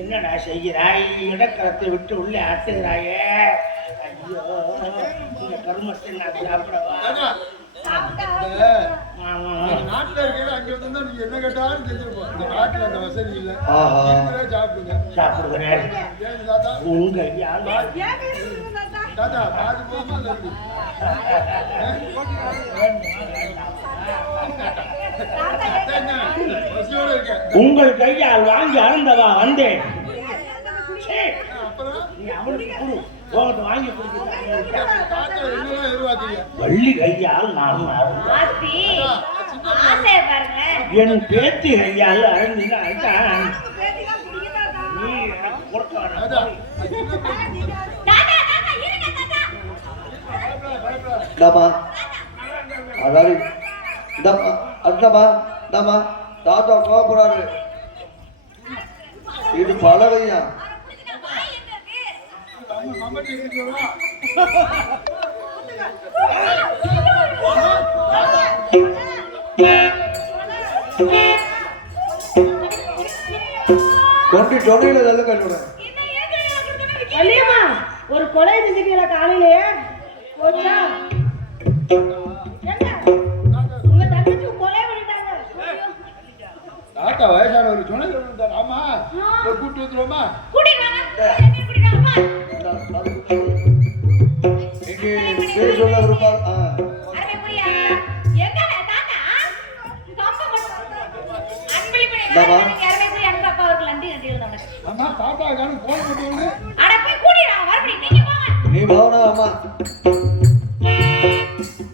என்னடா செய்கிறாய்? இடக்கரத்தை விட்டு உள்ளே ஆட்டுகிறாயே. ஐயோ இந்த கருமத்தை நான் சாப்பிடவா? தாத்தா, ஆமா. இந்த நாட்டுல இருக்கிறது அங்க வந்து நீங்க என்ன கேட்டாலும் செஞ்சிருப்போம். இந்த நாட்டுல அந்த வசதி இல்ல. ஆஹா. நீங்களே சாப்பிடுங்க. சாப்பிடுகிறேன். ஏன் தாத்தா? உங்க யார் தாத்தா, பாதி போதுமா இல்ல இருக்கு? என்ன? பசியோட இருக்கேன். உங்கள் கையால் வாங்கி அருந்தவா வந்தேன். சீ, அப்புறம் நீ அவனுக்கு கொடு. உங்கள்கிட்ட வாங்கி கொடுக்கிறேன். தாத்தா என்னெல்லாம் எதிர்பார்த்தீங்க? வள்ளி கையால் நான் அருந்தேன். ஆத்தி ஆசையை பாருங்க. என் பேத்தி கையால் அருந்தினால்தான் நீ எனக்கு கொடுக்க தாத்தா, வேண்டாம். அது சின்ன பையன். தாத்தா தாத்தா இருங்க தாத்தா. பயப்படாத. இந்தாம்மா அதாவது இந்தாம்மா அந்தாம்மா இந்தாம்மா தாத்தா கோபுறாரு இது பலவையா வாய் எங்க இருக்கு? மம்மட்டி இருக்குங்களா? கொண்டு தொடையில தள்ள கட்டுறேன் வள்ளியம்மா ஒரு கொலை செஞ்சுட்டீங்களா காலையிலே போச்சா என்ன உங்க தங்கச்சி கொலை பண்ணிட்டாங்க தாத்தா வயசானவர் சொன்னது இருந்தார். ஆமா போய் கூட்டு வந்துருவோமா? கூட்டிட்டு வாங்க. என்ன கூட்டிட்டு வாங்க. இங்கே பேர் சொல்ல இருப்பார் அரவே புரியா? எங்க தாத்தா? கம்ப கொண்டு அன்பளிப்பு இந்தாம்மா. அரவே புரியா அங்க அப்பா அவர்கள் நன்றி நன்றி எழுதணும். ஆமா தாத்தா காணும் போன் பண்ணுவாங்க. அட போய் கூட்டிட்டு வாங்க. மறுபடியும் நீங்க போங்க. நீ போனா அம்மா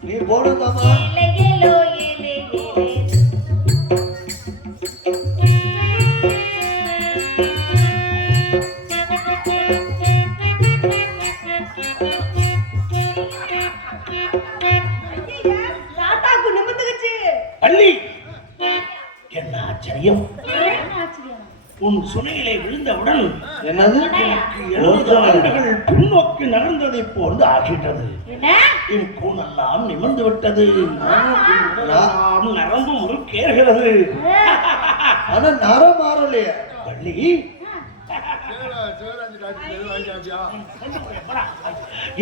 நீ போனதாம்மா ஏலே ஏலோ ஏலே ஏலே. தாத்தாக்கு நிமிந்துக்குச்சு வள்ளி, என்ன ஆச்சரியம்! என்ன ஆச்சரியம்? உன் சுனையிலே விழுந்தவுடன் என்னது 70 ஆண்டுகள் பின்னோக்கி நகர்ந்ததை போன்று ஆகின்றது. என்ன? என் கூணெல்லாம் நிமிர்ந்து விட்டது. உடலெல்லாம் நரம்பு முறுக்கேறுகிறது. ஆனா நரம் மாறலையே வள்ளி, சிவராஜ் டாக்டர் வாங்கியா?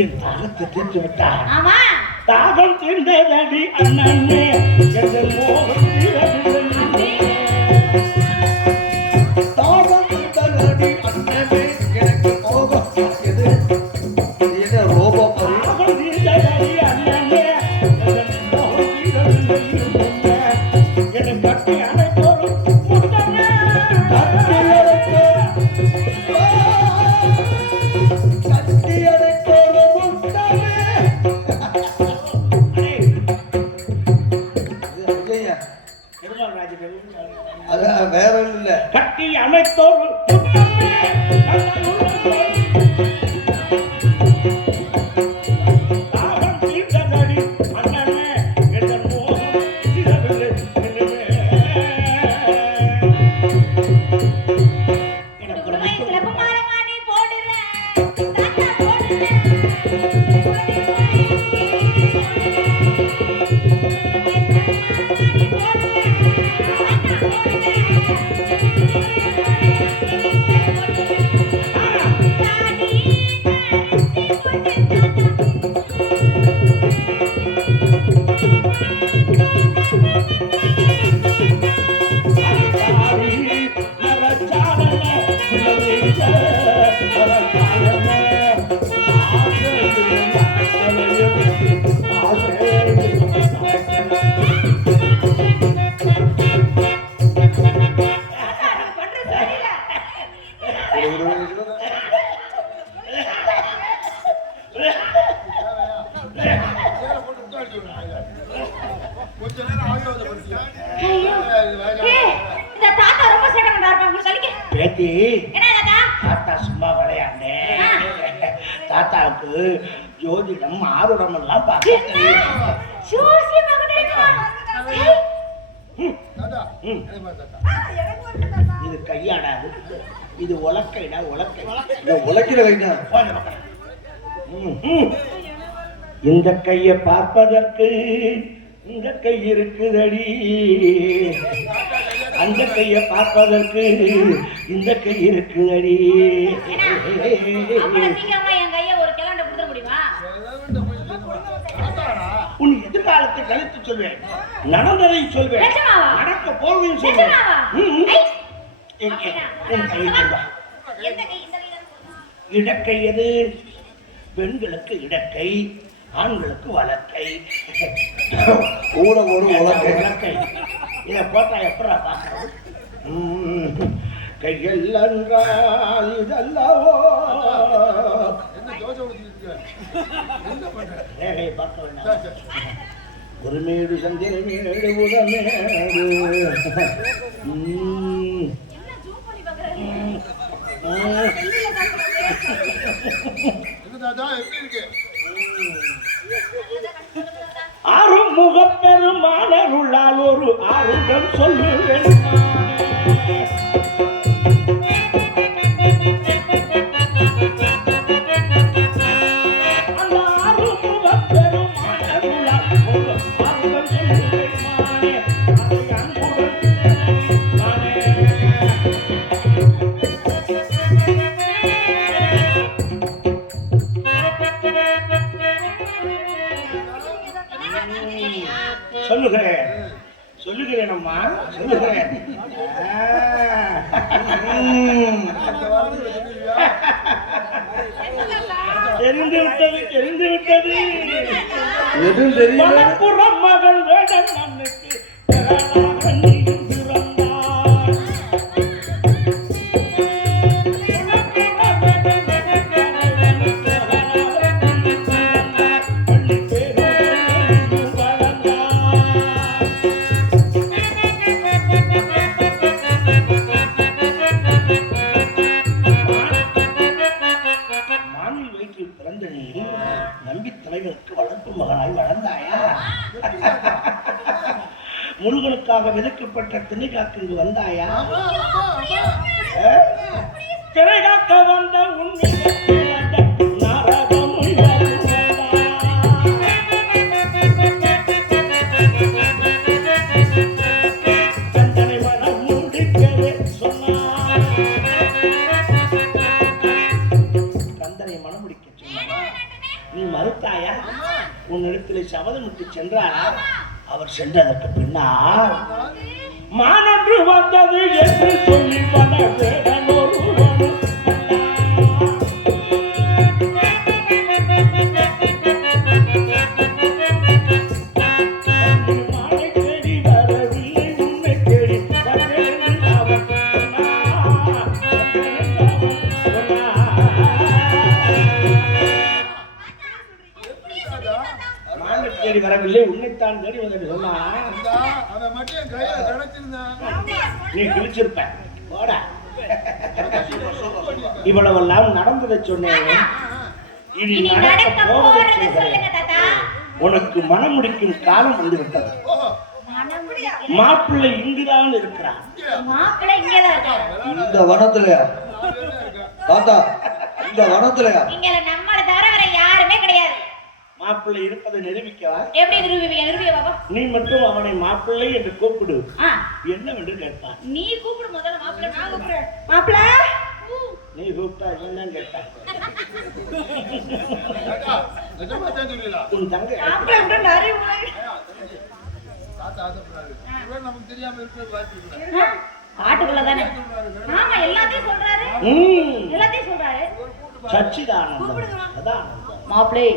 என் தாகத்தை தீர்த்து விட்டார். ஆமா. தாகம் தீர்ந்ததடி அண்ணனே, என் மோகம் தீரவில்லை. தாகம் தந்தனடி அண்ணனே எனக்கு கோபம் இது என்ன ரோபம் அது தாகம் தீர்ந்ததடி அண்ணனே, என் மோகம் தீரவில்லை. என்னை கட்டி அணைத்தோறும் முத்தமே. கட்டி அடைத்தோடு முத்தமே ஐயா பெருமாள் ராஜன் அதான் வேற இல்ல கட்டி அமைத்தோர் முத்தமே. தாகம் தீர்ந்ததடி அண்ணனே, என் மோகம் தீரவில்லை. எனக்கு ஒரு குடும்பை முத்தம் சிலப்பமாரமானி போடுறேன். தாத்தா போடுறேன். கொஞ்ச நேரம் ஆகியோத பரிசு. இந்த தாத்தா ரொம்ப சேட்டை பண்றாரு. உங்களுக்கு சொல்லிக்க. பேத்தி, என்ன தாத்தா? தாத்தா சும்மா விளையாண்டேன். தாத்தாவுக்கு ஜோதிடம் ஆருடம் எல்லாம் பார்க்க தெரியும். ஜோசியம் பார்க்க தெரியுமா? தாத்தா ம். எனக்கு பாரு தாத்தா. இது கையாடாது, இது உலக்கைடா உலக்கை. இந்த உழைக்கிற கைனா போய் இந்த பக்கம். இந்த கையை பார்ப்பதற்கு இந்த கை இருக்குதடி, அந்த கையை பார்ப்பதற்கு இந்த கை இருக்குதடி. அவ்வளவு சீக்கிரமா என் கையை ஒரு கிலோண்ட கொடுத்துட முடியுமா? உன் எதிர்காலத்தை கழித்து சொல்வேன், நடந்ததை சொல்வேன், நிஜமாவா? நடக்க போவதையும் சொல்வேன். நிஜமாவா? ம். ஐ, உன் கையை கொண்டு வா. எந்த கை இந்த கை தான்? இடக்கை எது? பெண்களுக்கு இடக்கை, ஆண்களுக்கு வலக்கை. கூட ஒரு உலகை வலக்கை. இதை போட்டா எப்படா பார்க்கறது? கைகள் என்றால் இதல்லவோ. ரேகையை பார்க்க வேண்டாம். ஒரு மேடு சந்திர மேடு உடமேடு. ஆறும் முகப்பெருமானருளால் ஒரு ஆறுடம் சொல்லுவேன். அந்த ஆறும் முகப்பெருமானருளால் ஒரு ஆறுடம் சொல்லுவேன் மானே. அதை அன்புடன் மானே. சொல்லுகிறேன் அம்மா, சொல்லுகிறேன். தெரிந்து விட்டது, தெரிந்து விட்டது. எதுவும் தெரியல. மலப்புறம் மகள் வேடன் மண்ணுக்கு பிறனாக நீயும் பிறந்தாய். தலைவருக்கு வளர்ப்பு மகனாய் வளர்ந்தாயா? முருகனுக்காக விதைக்கப்பட்ட திணைகாக்கு இங்கு வந்தாயா? திணைகாக்க வந்த தந்தனை மனம் முடிக்கவே சொன்னார். தந்தனை மனம் முடிக்க சொன்னார். நீ மறுத்தாயா? உன்னிடத்தில் சபதமிட்டு சென்றாரா? அவர் சென்றதற்கு பின்னால் மானன்று வந்தது என்று சொல்லி வந்த வேடன் ஒருவன் மாலை தேடி வரவில்லை, உன்னை தேடி வந்தேன் அவன் தேடி வரவில்லை, உன்னைத்தான் தேடி வந்து சொன்னா நீ கிழிச்சிருப்ப. போடா. இவ்வளவெல்லாம் நடந்ததை சொன்னேன். இனி நடக்க போவதை சொல்லுங்க தாத்தா. உனக்கு மனம் முடிக்கும் காலம் வந்துவிட்டது. மாப்பிள்ளை இங்குதான் இருக்கிறான். மாப்பிள்ளை இங்கதான் இருக்காரு. இந்த வனத்திலயா தாத்தா? இந்த வனத்திலயா? இங்க நம்மள தவிர வேற யாருமே கிடையாது. மாப்பிள்ளை இருப்பதை நிரூபிக்கவா? எப்படி நிரூபிப்பீங்க? நிரூபிய பாப்பா. நீ மட்டும் அவனை மாப்பிள்ளை என்று கூப்பிடு. ஆ, என்னவென்று கேட்பான். நீ கூப்பிடு முதல்ல. மாப்பிள்ளை நான் கூப்பிடுறேன். மாப்பிள்ள நீ கூப்பிட்டா என்னன்னு கேட்டான். உன் தங்கை மாப்பிள்ள விட நிறைய நமக்கு தெரியாம இருக்கிற காட்டுக்குள்ள தானே. ஆமா, எல்லாத்தையும் சொல்றாரு. எல்லாத்தையும் சொல்றாரு. சச்சிதானந்தம். அதான் மாப்பிள்ளை.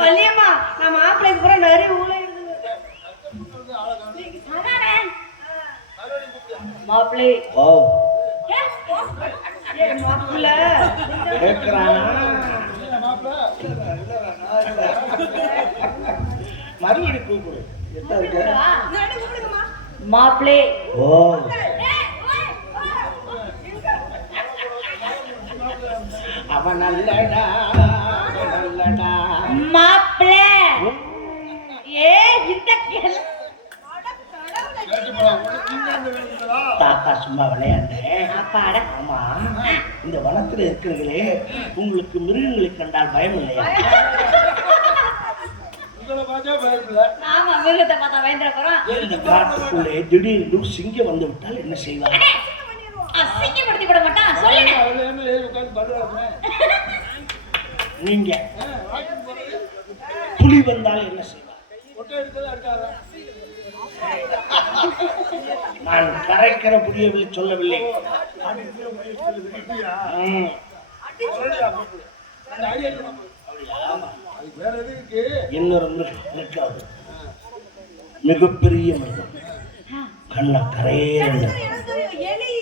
வள்ளியம்மா, நான் மாப்பிள்ளைக்கு கூட நிறைய ஊழல் இருக்குது. அதானே மாப்பிள்ளை. ஓ ஏ மாப்பிள்ள கேட்கிறானா? மறுபடி கூப்பிடு. மாப்பிள்ளை. ஓ அவன் நல்லடா, நல்லடா. மாப்பிள்ளை. ஏ இந்த தாத்தா சும்மா விளையாண்டேன். அப்பாடா. ஆமா, இந்த வனத்துல இருக்கிறீங்களே, உங்களுக்கு மிருகங்களை கண்டால் பயம் இல்லையா? ஆமா, மிருகத்தை பார்த்தா பயந்துட போறோம். இந்த காட்டுக்குள்ளே திடீர்னு சிங்கம் வந்து விட்டால் என்ன செய்வார்? அசிங்கப்படுத்தி விட மாட்டான். சொல்லுங்க. நீங்க புலி வந்தால் என்ன செய்வார்? ஒட்டை எடுத்ததா இருக்காதா? நான் கரைக்கிற புரியவில்லை, சொல்லவில்லை. ம். அந்த ஐடியா இருக்கணும். அதுக்கு வேற எது இருக்கு? இன்னொரு மிருகம் இருக்காது. மிகப்பெரிய மிருகம், கண்ண கரையேறி எலி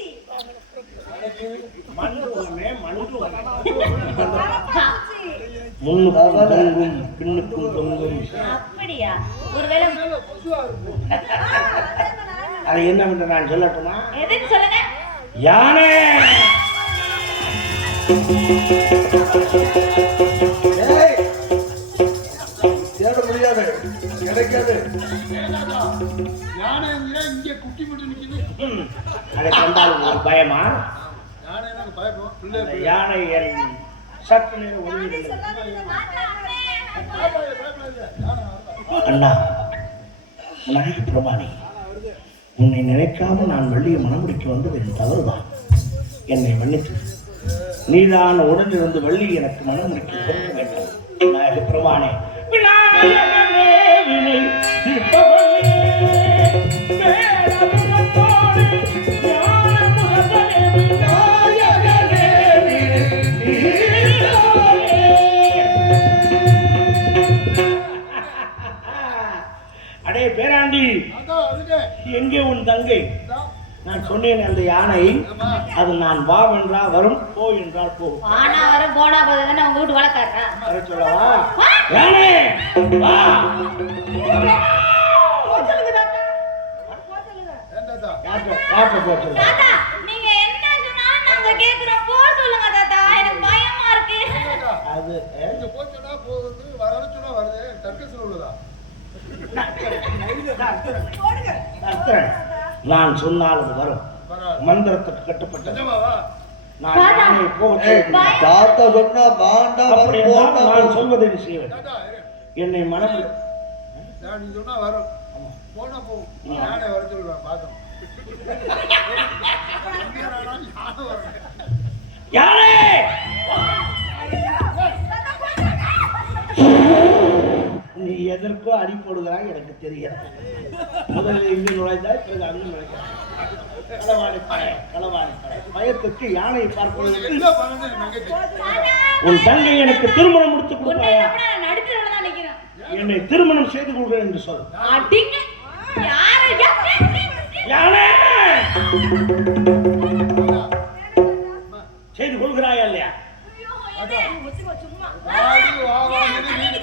முன்னுக்கும் தொங்கும் பின்னுக்கும் தொங்கும். அப்படியா? ஒருவேளை அதை என்ன பண்ற நான் சொல்லட்டுமா? எதுன்னு சொல்லுங்க. யானை. ஏய், தேட முடியாது, கிடைக்காது. யானை இங்க குட்டி மட்டும் நிக்குது. அதை கண்டால் உங்களுக்கு பயமா? யானை எனக்கு பயப்படும். பிள்ளை அந்த யானை என் சற்று நேரம் ஒதுங்கி அண்ணா உனக்கு பிரமாணி, உன்னை நினைக்காம நான் வெள்ளிய மனமுடிக்க வந்தது என் தவறுதான். என்னை மன்னித்து நீதான் உடனிருந்து வள்ளி எனக்கு மனமுடிக்க கொடுக்க வேண்டும். நாயக பிரமாணே. அடே பேராண்டி, எங்கே உன் தங்கை? நான் சொன்னேன் அந்த யானை, அது நான் வா என்றா வரும், போ என்றால் போகும். ஆனா வரும் போனா போது தானே உங்க வீட்டு வளர்க்காரா? வர சொல்லவா? யானை வா. யார்கிட்ட போ சொல்ல? தாத்தா, நீங்க என்ன சொன்னாலும் நாங்க கேக்குறோம். போ சொல்லுங்க தாத்தா, எனக்கு பயமா இருக்கு. அது இங்க போச்சுன்னா போகுது, வர சொன்னா வருது. தர்க்கத்தில் உள்ளதா? அர்த்தம். நான் சொன்னால் அது வரும். வராது. மந்திரத்துக்கு கட்டுப்பட்டது. நிஜமாவா? நான் யானையை போக ஏய், சொல்ல தாத்தா சொன்னா வேண்டாம், அப்படி வரும், என்றால் நான் போண்டாம். சொல்வதை நீ செய்வேன். தாத்தா, இரு. என்னை மனம் நீ சொன்னா வரும், போனா போகும். யானை வர சொல்லுவேன், பார்த்தோம். யானை வரும். யானை நீ எதற்கோ அடி போடுகிறாய் எனக்கு தெரியாது. முதலில் இங்கு நுழைந்தாய், பிறகு அங்கு நுழைந்தாய். களவாணி படை, களவாணி படை. பயத்துக்கு யானை பார்ப்பது. என்ன பண்ணணும் நகைச்சு? உன் தங்கை எனக்கு திருமணம் முடித்து உன்னை கொடுத்தாயா? நம்பினா நான் நடுத்தரவுல தான் நிக்கிறேன். என்னை திருமணம் செய்து கொள்கிறேன் என்று சொல். அடிங்க. யாரையா? யானை செய்து கொள்கிறாயா இல்லையா? காடு வா வாங்குது, வீடு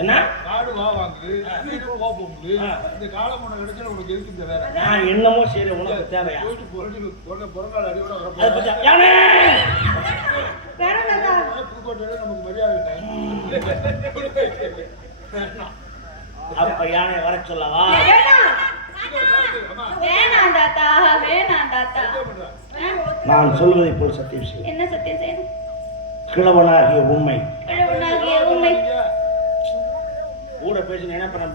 என்ன காடு வா வாங்குது, வீடு போ போகுது. இந்த காலம் உனக்கு கிடைச்சா உனக்கு எதுக்கு இந்த வேலை? நான் என்னமோ செய்யறேன், உனக்கு தேவையா? போயிட்டு புரட்டி புறங்கால அடியோட அதை வரப்போ பத்தி யானை வேற தாத்தா புதுக்கோட்டையில நமக்கு மரியாதை இல்லை. அப்ப யானை வர சொல்லவா? வேணாம் தாத்தா, வேணாம் தாத்தா. நான் சொல்வதை போல் சத்தியம் செய்வேன். என்ன சத்தியம் செய்யணும்? கிழவனாகிய உண்மை கிழவனாகிய உண்மை. கூட பேசி நினைப்பேன்.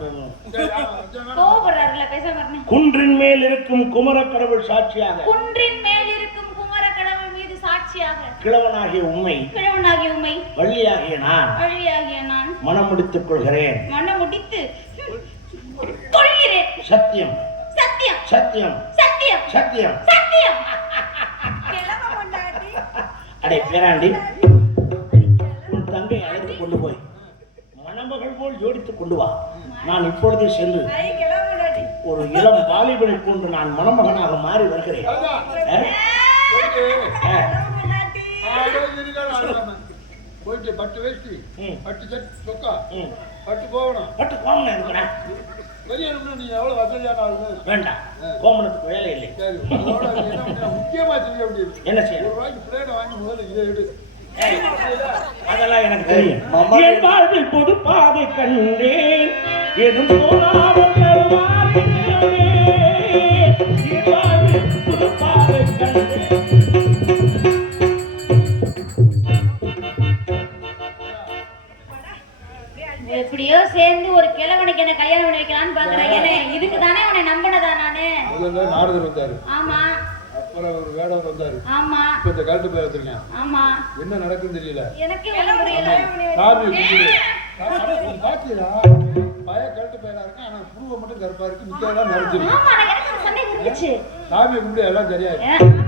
கோபப்படுறாருல, பேசாம இருந்தேன். குன்றின் மேல் இருக்கும் குமர கடவுள் சாட்சியாக, குன்றின் மேல் இருக்கும் குமர கடவுள் மீது சாட்சியாக, கிழவனாகிய உண்மை கிழவனாகிய உண்மை, வள்ளியாகிய நான் வழியாகிய நான் மனம் முடித்துக் கொள்கிறேன். மனம் முடித்து கொள்கிறேன். சத்தியம் சத்தியம், சத்தியம் சத்தியம், சத்தியம். சத்தியம். அடே பேராண்டி, உன் தங்கை அழைத்து கொண்டு போய் மணமகள் போல் ஜோடித்துக் கொண்டு வா. நான் இப்பொழுதே சென்று ஒரு இளம் வாலிபனை கொண்டு நான் மணமகனாக மாறி வருகிறேன். போயிட்டு பட்டு வேஷ்டி, பட்டு சட் சொக்கா, ம். பட்டு போகணும். பட்டு கோமணம் இருக்கிறேன். பெரியவனுக்கு நீ எவ்வளவு வசதியான ஆளு? வேண்டாம், கோமணத்துக்கு வேலை இல்லை. சரி, அதோட என்ன பண்ண, முக்கியமா செய்ய வேண்டியது என்ன ஒரு செய்யணும்? ரூபாய்க்கு பிளேட்டை வாங்கி முதல்ல இதை எடு. ஏய், அதெல்லாம் எனக்கு தெரியும். மாமா. என் வாழ்வில் பொது பாதை கண்டேன், எதுவும் போனாலும் தருவார் என்றேன். என் வாழ்வில் புது பாதை கண்டேன். எப்படியோ சேர்ந்து ஒரு கிழவனுக்கு என்ன கல்யாணம் பண்ணி வைக்கலான்னு பாக்குறேன். ஏன்னா இதுக்கு தானே உன்னை நம்பினதா நானு. முதல்ல நாரதர் வந்தாரு. ஆமா. அப்ப ஒரு வேடவர் வந்தாரு. ஆமா இப்ப இந்த கரண்ட் போய் வச்சிருக்கேன். ஆமா என்ன நடக்குன்னு தெரியல. எனக்கே ஒண்ணும் புரியல. சாமி கும்பிடு. பாத்தீங்களா பய கரண்ட் போயிடா இருக்கு. ஆனா புருவ மட்டும் கருப்பா இருக்கு. மித்தெல்லாம் நிறைஞ்சிருக்கு. ஆமா எனக்கு ஒரு சந்தேகம் இருந்துச்சு. சாமி கும்பிடு எல்லாம் சரியா இருக்கு.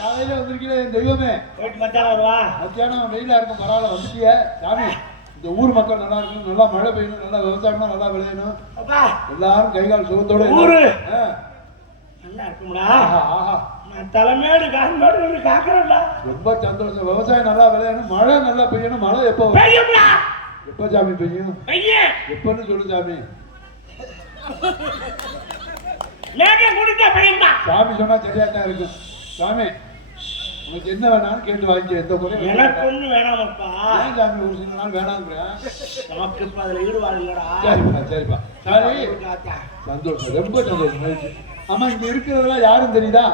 காலையில வந்திருக்கீங்க தெய்வமே. போயிட்டு மத்தியானம் வருவா. மத்தியானம் வெயிலா இருக்கும், பரவாயில்ல வந்துட்டிய சாமி. இந்த ஊர் மக்கள் நல்லா இருக்கணும், நல்லா மழை பெய்யணும், நல்லா விவசாயம் நல்லா விளையணும், எல்லாரும் கை கால் சுகத்தோட ஊரு நல்லா இருக்கும்டா. நான் தலைமையோடு காலமேடு காக்குறேன்டா. ரொம்ப சந்தோஷம். விவசாயம் நல்லா விளையணும், மழை நல்லா பெய்யணும். மழை எப்போ எப்போ சாமி பெய்யும்? எப்பன்னு சொல்லு சாமி. சாமி சொன்னா சரியா தான் இருக்கும். சாமி உனக்கு என்ன வேணாலும் கேட்டு வாங்கி எந்த குறையும் எனக்கு ஒண்ணு வேணாமப்பா. ஏன் சாமி ஒரு சில நாள் வேணாங்கிறேன்? நமக்கு இப்ப அதுல ஈடுபாடு இல்லடா. சரிப்பா சரிப்பா சரி சந்தோஷம், ரொம்ப சந்தோஷம். ஆமா இங்க இருக்கிறதெல்லாம் யாரும் தெரியுதா?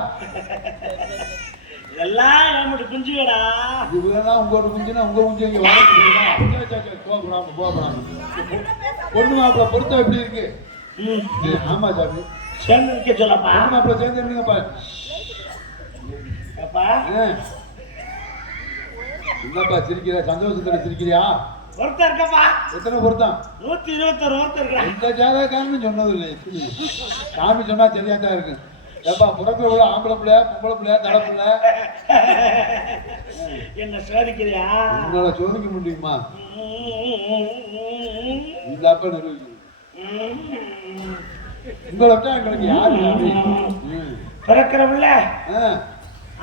எல்லாம் நம்மட்டு குஞ்சுடா. இவங்கெல்லாம் உங்களோட குஞ்சுனா உங்க குஞ்சு இங்க வர போகப்படாம போகப்படாம. பொண்ணு மாப்பிள்ள பொருத்தம் எப்படி இருக்கு? ஆமா சாமி சேர்ந்து நிக்க சொல்லப்பா. பொண்ணு மாப்பிள்ள சேர்ந்து என்னங்கப்பா? என்னப்பா சிரிக்கிற? சந்தோஷத்துல சிரிக்கிறியா? ஒருத்தர் இருக்கப்பா. எத்தனை பொருத்தம்? 121 ஒருத்தர் இருக்கிறான். எந்த ஜாதகாரன்னு சொன்னது இல்லை. சாமி சொன்னா சரியா தான் இருக்கு. ஏப்பா புறக்கிற விட ஆம்பளை பிள்ளையா பொம்பளை பிள்ளையா தலை பிள்ளை? என்ன சோதிக்கிறியா? உன்னால சோதிக்க முடியுமா? இல்லாப்ப நிரூபிக்கணும். உங்களை விட்டா எங்களுக்கு யாரு சாமி? பிறக்கிற பிள்ளை ஆ,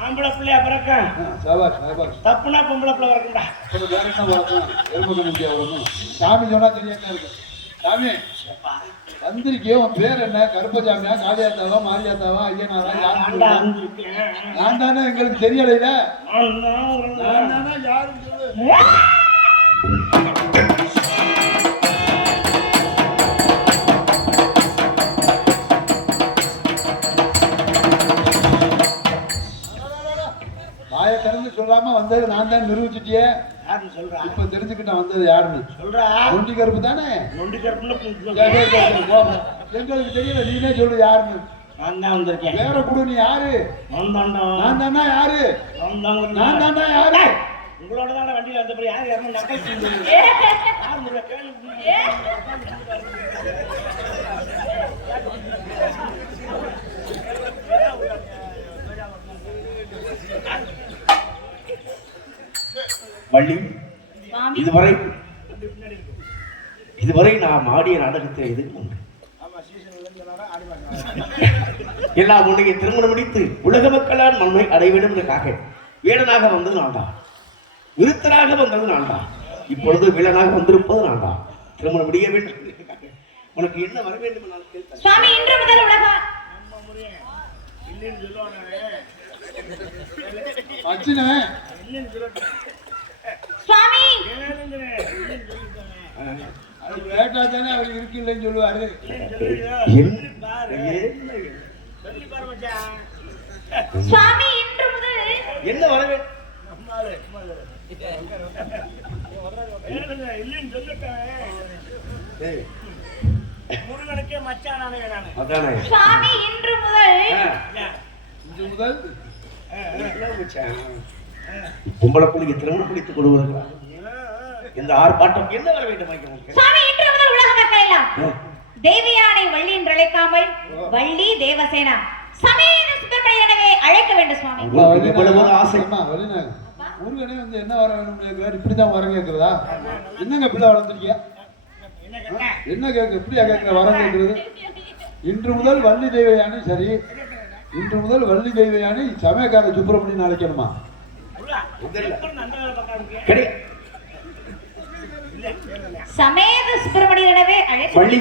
ஆம்பளை பிள்ளையா பிறக்க சபாஷ் சபாஷ். தப்புனா பொம்பளை பிள்ளை பிறக்கும்டா. அப்புறம் வேற என்ன வளர்க்கணும்? எருமை கண்ணுக்குட்டியா வளர்க்கணும்? சாமி சொன்னா தெரியாம இருக்கு. சாமி தந்திரிக்கே உன் பேர் என்ன? கருப்பசாமியா, காளியாத்தாவா, மாரியாத்தாவா, ஐயனாரா, ஆண்டா, யாரு? அந்திருக்கேன். நான் தானே, எங்களுக்கு தெரியலையில. ஆண்டா, நான் தானே, யாரும் சொல்லு. வாயை திறந்து சொல்லாம வந்தது நான் தான் நிரூபிச்சுட்டியே. யாருன்னு சொல்றா? இப்ப தெரிஞ்சுக்கிட்டேன் வந்தது யாருன்னு. சொல்றா. நொண்டி கருப்பு தானே? நொண்டி கருப்புன்னு எங்களுக்கு தெரியல, நீனே சொல்லு யாருன்னு. நான் தான் வந்திருக்கேன். வேற குடு, நீ யாரு? நான் தானா யாரு? நான் தானா யாரு? உங்களோட தான் வண்டியில வந்த யாரு யாரும் நக்கல் செஞ்சு வள்ளி, இதுவரை நாம் ஆடிய நாடகத்தில் எது உண்டு? எல்லாம் உன்னைய திருமணம் முடித்து உலக மக்களால் நன்மை அடைய வேண்டும் என்றாக வேடனாக வந்தது நான்தான், விருத்தனாக வந்தது நான்தான், இப்பொழுது வில்லனாக வந்திருப்பது நான்தான். திருமணம் முடிய வேண்டும். உனக்கு என்ன வர வேண்டும் என்று கேட்கிறேன். சுவாமி, இன்று முதல் உலக சுவாமி அது கேட்டா தானே அவர் இருக்கு இல்லைன்னு சொல்லுவாரு. சுவாமி, இன்று முதல் என்ன வர வேண்டும்? முருகனுக்கே மச்சானே சுவாமி, இன்று முதல் பொம்பளை புள்ளிக்கு திருமணம் பிடித்துக் கொள்வதற்காக இந்த ஆர்ப்பாட்டம் என்ன வர வேண்டும்? சுவாமி, இன்று முதல் உலக மக்கள் எல்லாம் தேவியானை வள்ளி என்று அழைக்காமல் வள்ளி தேவசேனா சமேத சுப்பிரமணியனவே அழைக்க வேண்டும். சுவாமி, எவ்வளவு ஆசை. முருகனே வந்து என்ன வர வேணும்? இப்படிதான் வரம் கேட்கிறதா? என்னங்க பிள்ளை வளர்த்துருக்கியா? என்ன கேட்க இப்படியா கேட்கிற வரம் கேட்கறது? இன்று முதல் வள்ளி தெய்வயானி. சரி, இன்று முதல் வள்ளி தெய்வயானி சமயக்கார சுப்பிரமணியன் அழைக்கணுமா? சமேத சுப்பிரமணியனவே அழைக்க. வள்ளி,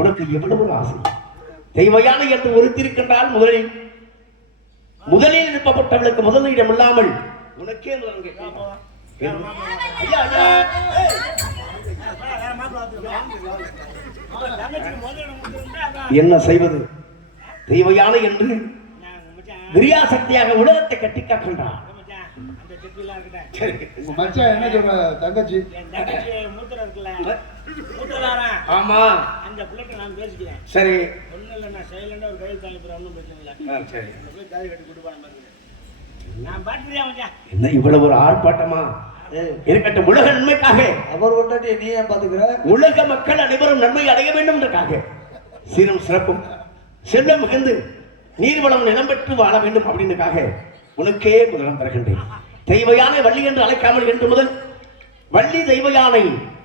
உனக்கு எவ்வளவு ஆசை. தெய்வயானை என்று ஒருத்திருக்கின்றால் முதலில் எழுப்பப்பட்டவளுக்கு முதலிடம் இல்லாமல் உனக்கே என்ன செய்வது? தெய்வயானை என்று விரியாசக்தியாக உலகத்தை கட்டி காக்கின்றார். உங்க மச்சான் என்ன சொல்ற? தங்கச்சி ஆமா, அந்த பிள்ளைக்கு நான் பேசிக்கிறேன். சரி, ஒன்னும் இல்லை, நான் சைலண்டா ஒரு கையில் தாங்கி ஒன்றும் பிரச்சனை இல்லை. சரி, போய் தாலி கட்டி கூட்டு போன பாருங்க. நான் பாத்துறியா மச்சான்? என்ன இவ்வளவு ஒரு ஆர்ப்பாட்டமா? இருக்கட்டும், உலக நன்மைக்காக. அவர் கொண்டாட்டி நீ ஏன் பாத்துக்கிற? உலக மக்கள் அனைவரும் நன்மை அடைய வேண்டும் என்றாக சீரும் சிறப்பும் செல்வம் மிகுந்து நீர்வளம் நிலம் பெற்று வாழ வேண்டும் அப்படின்னுக்காக உனக்கே முதலம் தருகின்றேன். தெய்வயானை வள்ளி என்று அழைக்காமல் என்று முதல் வள்ளி தெய்வயானை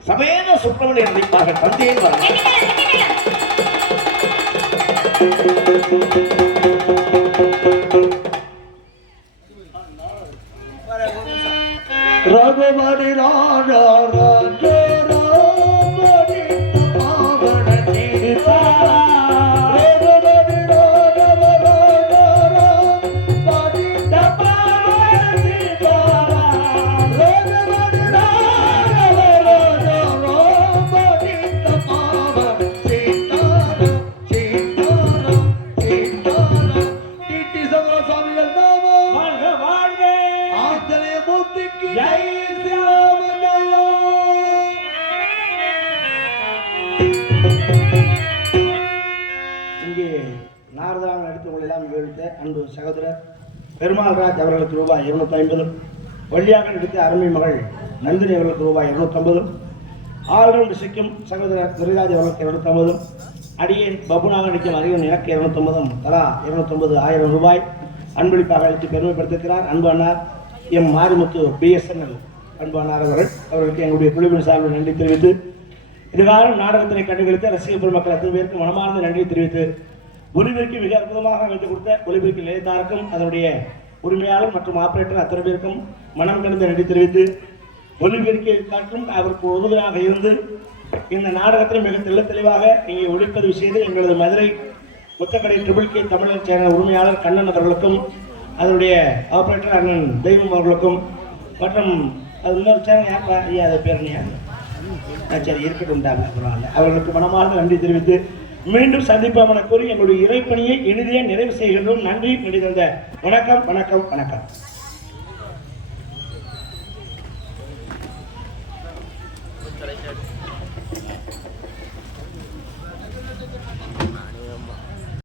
சமேத சுப்பிரமணியன் அழைப்பாக தந்தேன் வர. ரகுமணி ராஜா ராஜா ராமணி மாவணி ரகுமணி ராஜா ராஜா ராமணி தபாவதி தாரா ரகுமணி ராஜா ராஜா ராமணி தபாவதி சீதாரா சீதாரா சீதாரா டிடி சங்கர சாமிகள் நாம வாழ்க வாழ்க. ஆஞ்சநேய மூர்த்திக்கு ஜெய் ஸ்ரீராமஜெயம். இங்கே நாரதாவின் அடுத்து உங்களை எல்லாம் விவரித்த அன்பு சகோதரர் பெருமாள் ராஜ் அவர்களுக்கு ரூபாய் 250, வள்ளியாக நடித்த அருமை மகள் நந்தினி அவர்களுக்கு ரூபாய் 250, ஆல்ரவுண்டு சிக்கும் சகோதரர் துரைராஜ் அவர்களுக்கு 250, அடியேன் பபுனாக நடிக்கும் அறிவன் எனக்கு 250 தலா 250 1000 ரூபாய் அன்பளிப்பாக அளித்து பெருமைப்படுத்துகிறார் அன்பு அண்ணார் எம் மாரிமுத்து BSNL அன்பு அண்ணார் அவர்களுக்கு எங்களுடைய குழுவின் சார்பில் நன்றி தெரிவித்து இதுகாலம் நாடகத்தினை கண்டுகளித்த ரசிக பெருமக்கள் அத்தனை பேருக்கு மனமார்ந்த நன்றியை தெரிவித்து ஒலிபெருக்கி மிக அற்புதமாக அமைத்து கொடுத்த ஒலிபெருக்கி நிலையத்தாருக்கும் அதனுடைய உரிமையாளர் மற்றும் ஆபரேட்டர் அத்தனை பேருக்கும் மனம் கலந்த நன்றி தெரிவித்து ஒலிபெருக்கியை காட்டும் அவருக்கு உதவியாக இருந்து இந்த நாடகத்தில் மிக தெளிவாக இங்கே ஒளிப்பதிவு செய்து எங்களது மதுரை முத்தக்கடை ட்ரிபிள் கே தமிழர் சேனல் உரிமையாளர் கண்ணன் அவர்களுக்கும் அதனுடைய ஆபரேட்டர் அண்ணன் தெய்வம் அவர்களுக்கும் மற்றும் அது இன்னொரு சேனல் யார் ஐயா அதை பேர் சரி இருக்கட்டும் பரவாயில்ல அவர்களுக்கு மனமார்ந்த நன்றி தெரிவித்து மீண்டும் சந்திப்போம் என கூறி எங்களுடைய இறைப்பணியை இறுதியாக நிறைவு செய்கின்றோம். நன்றி. வணக்கம் வணக்கம் வணக்கம்.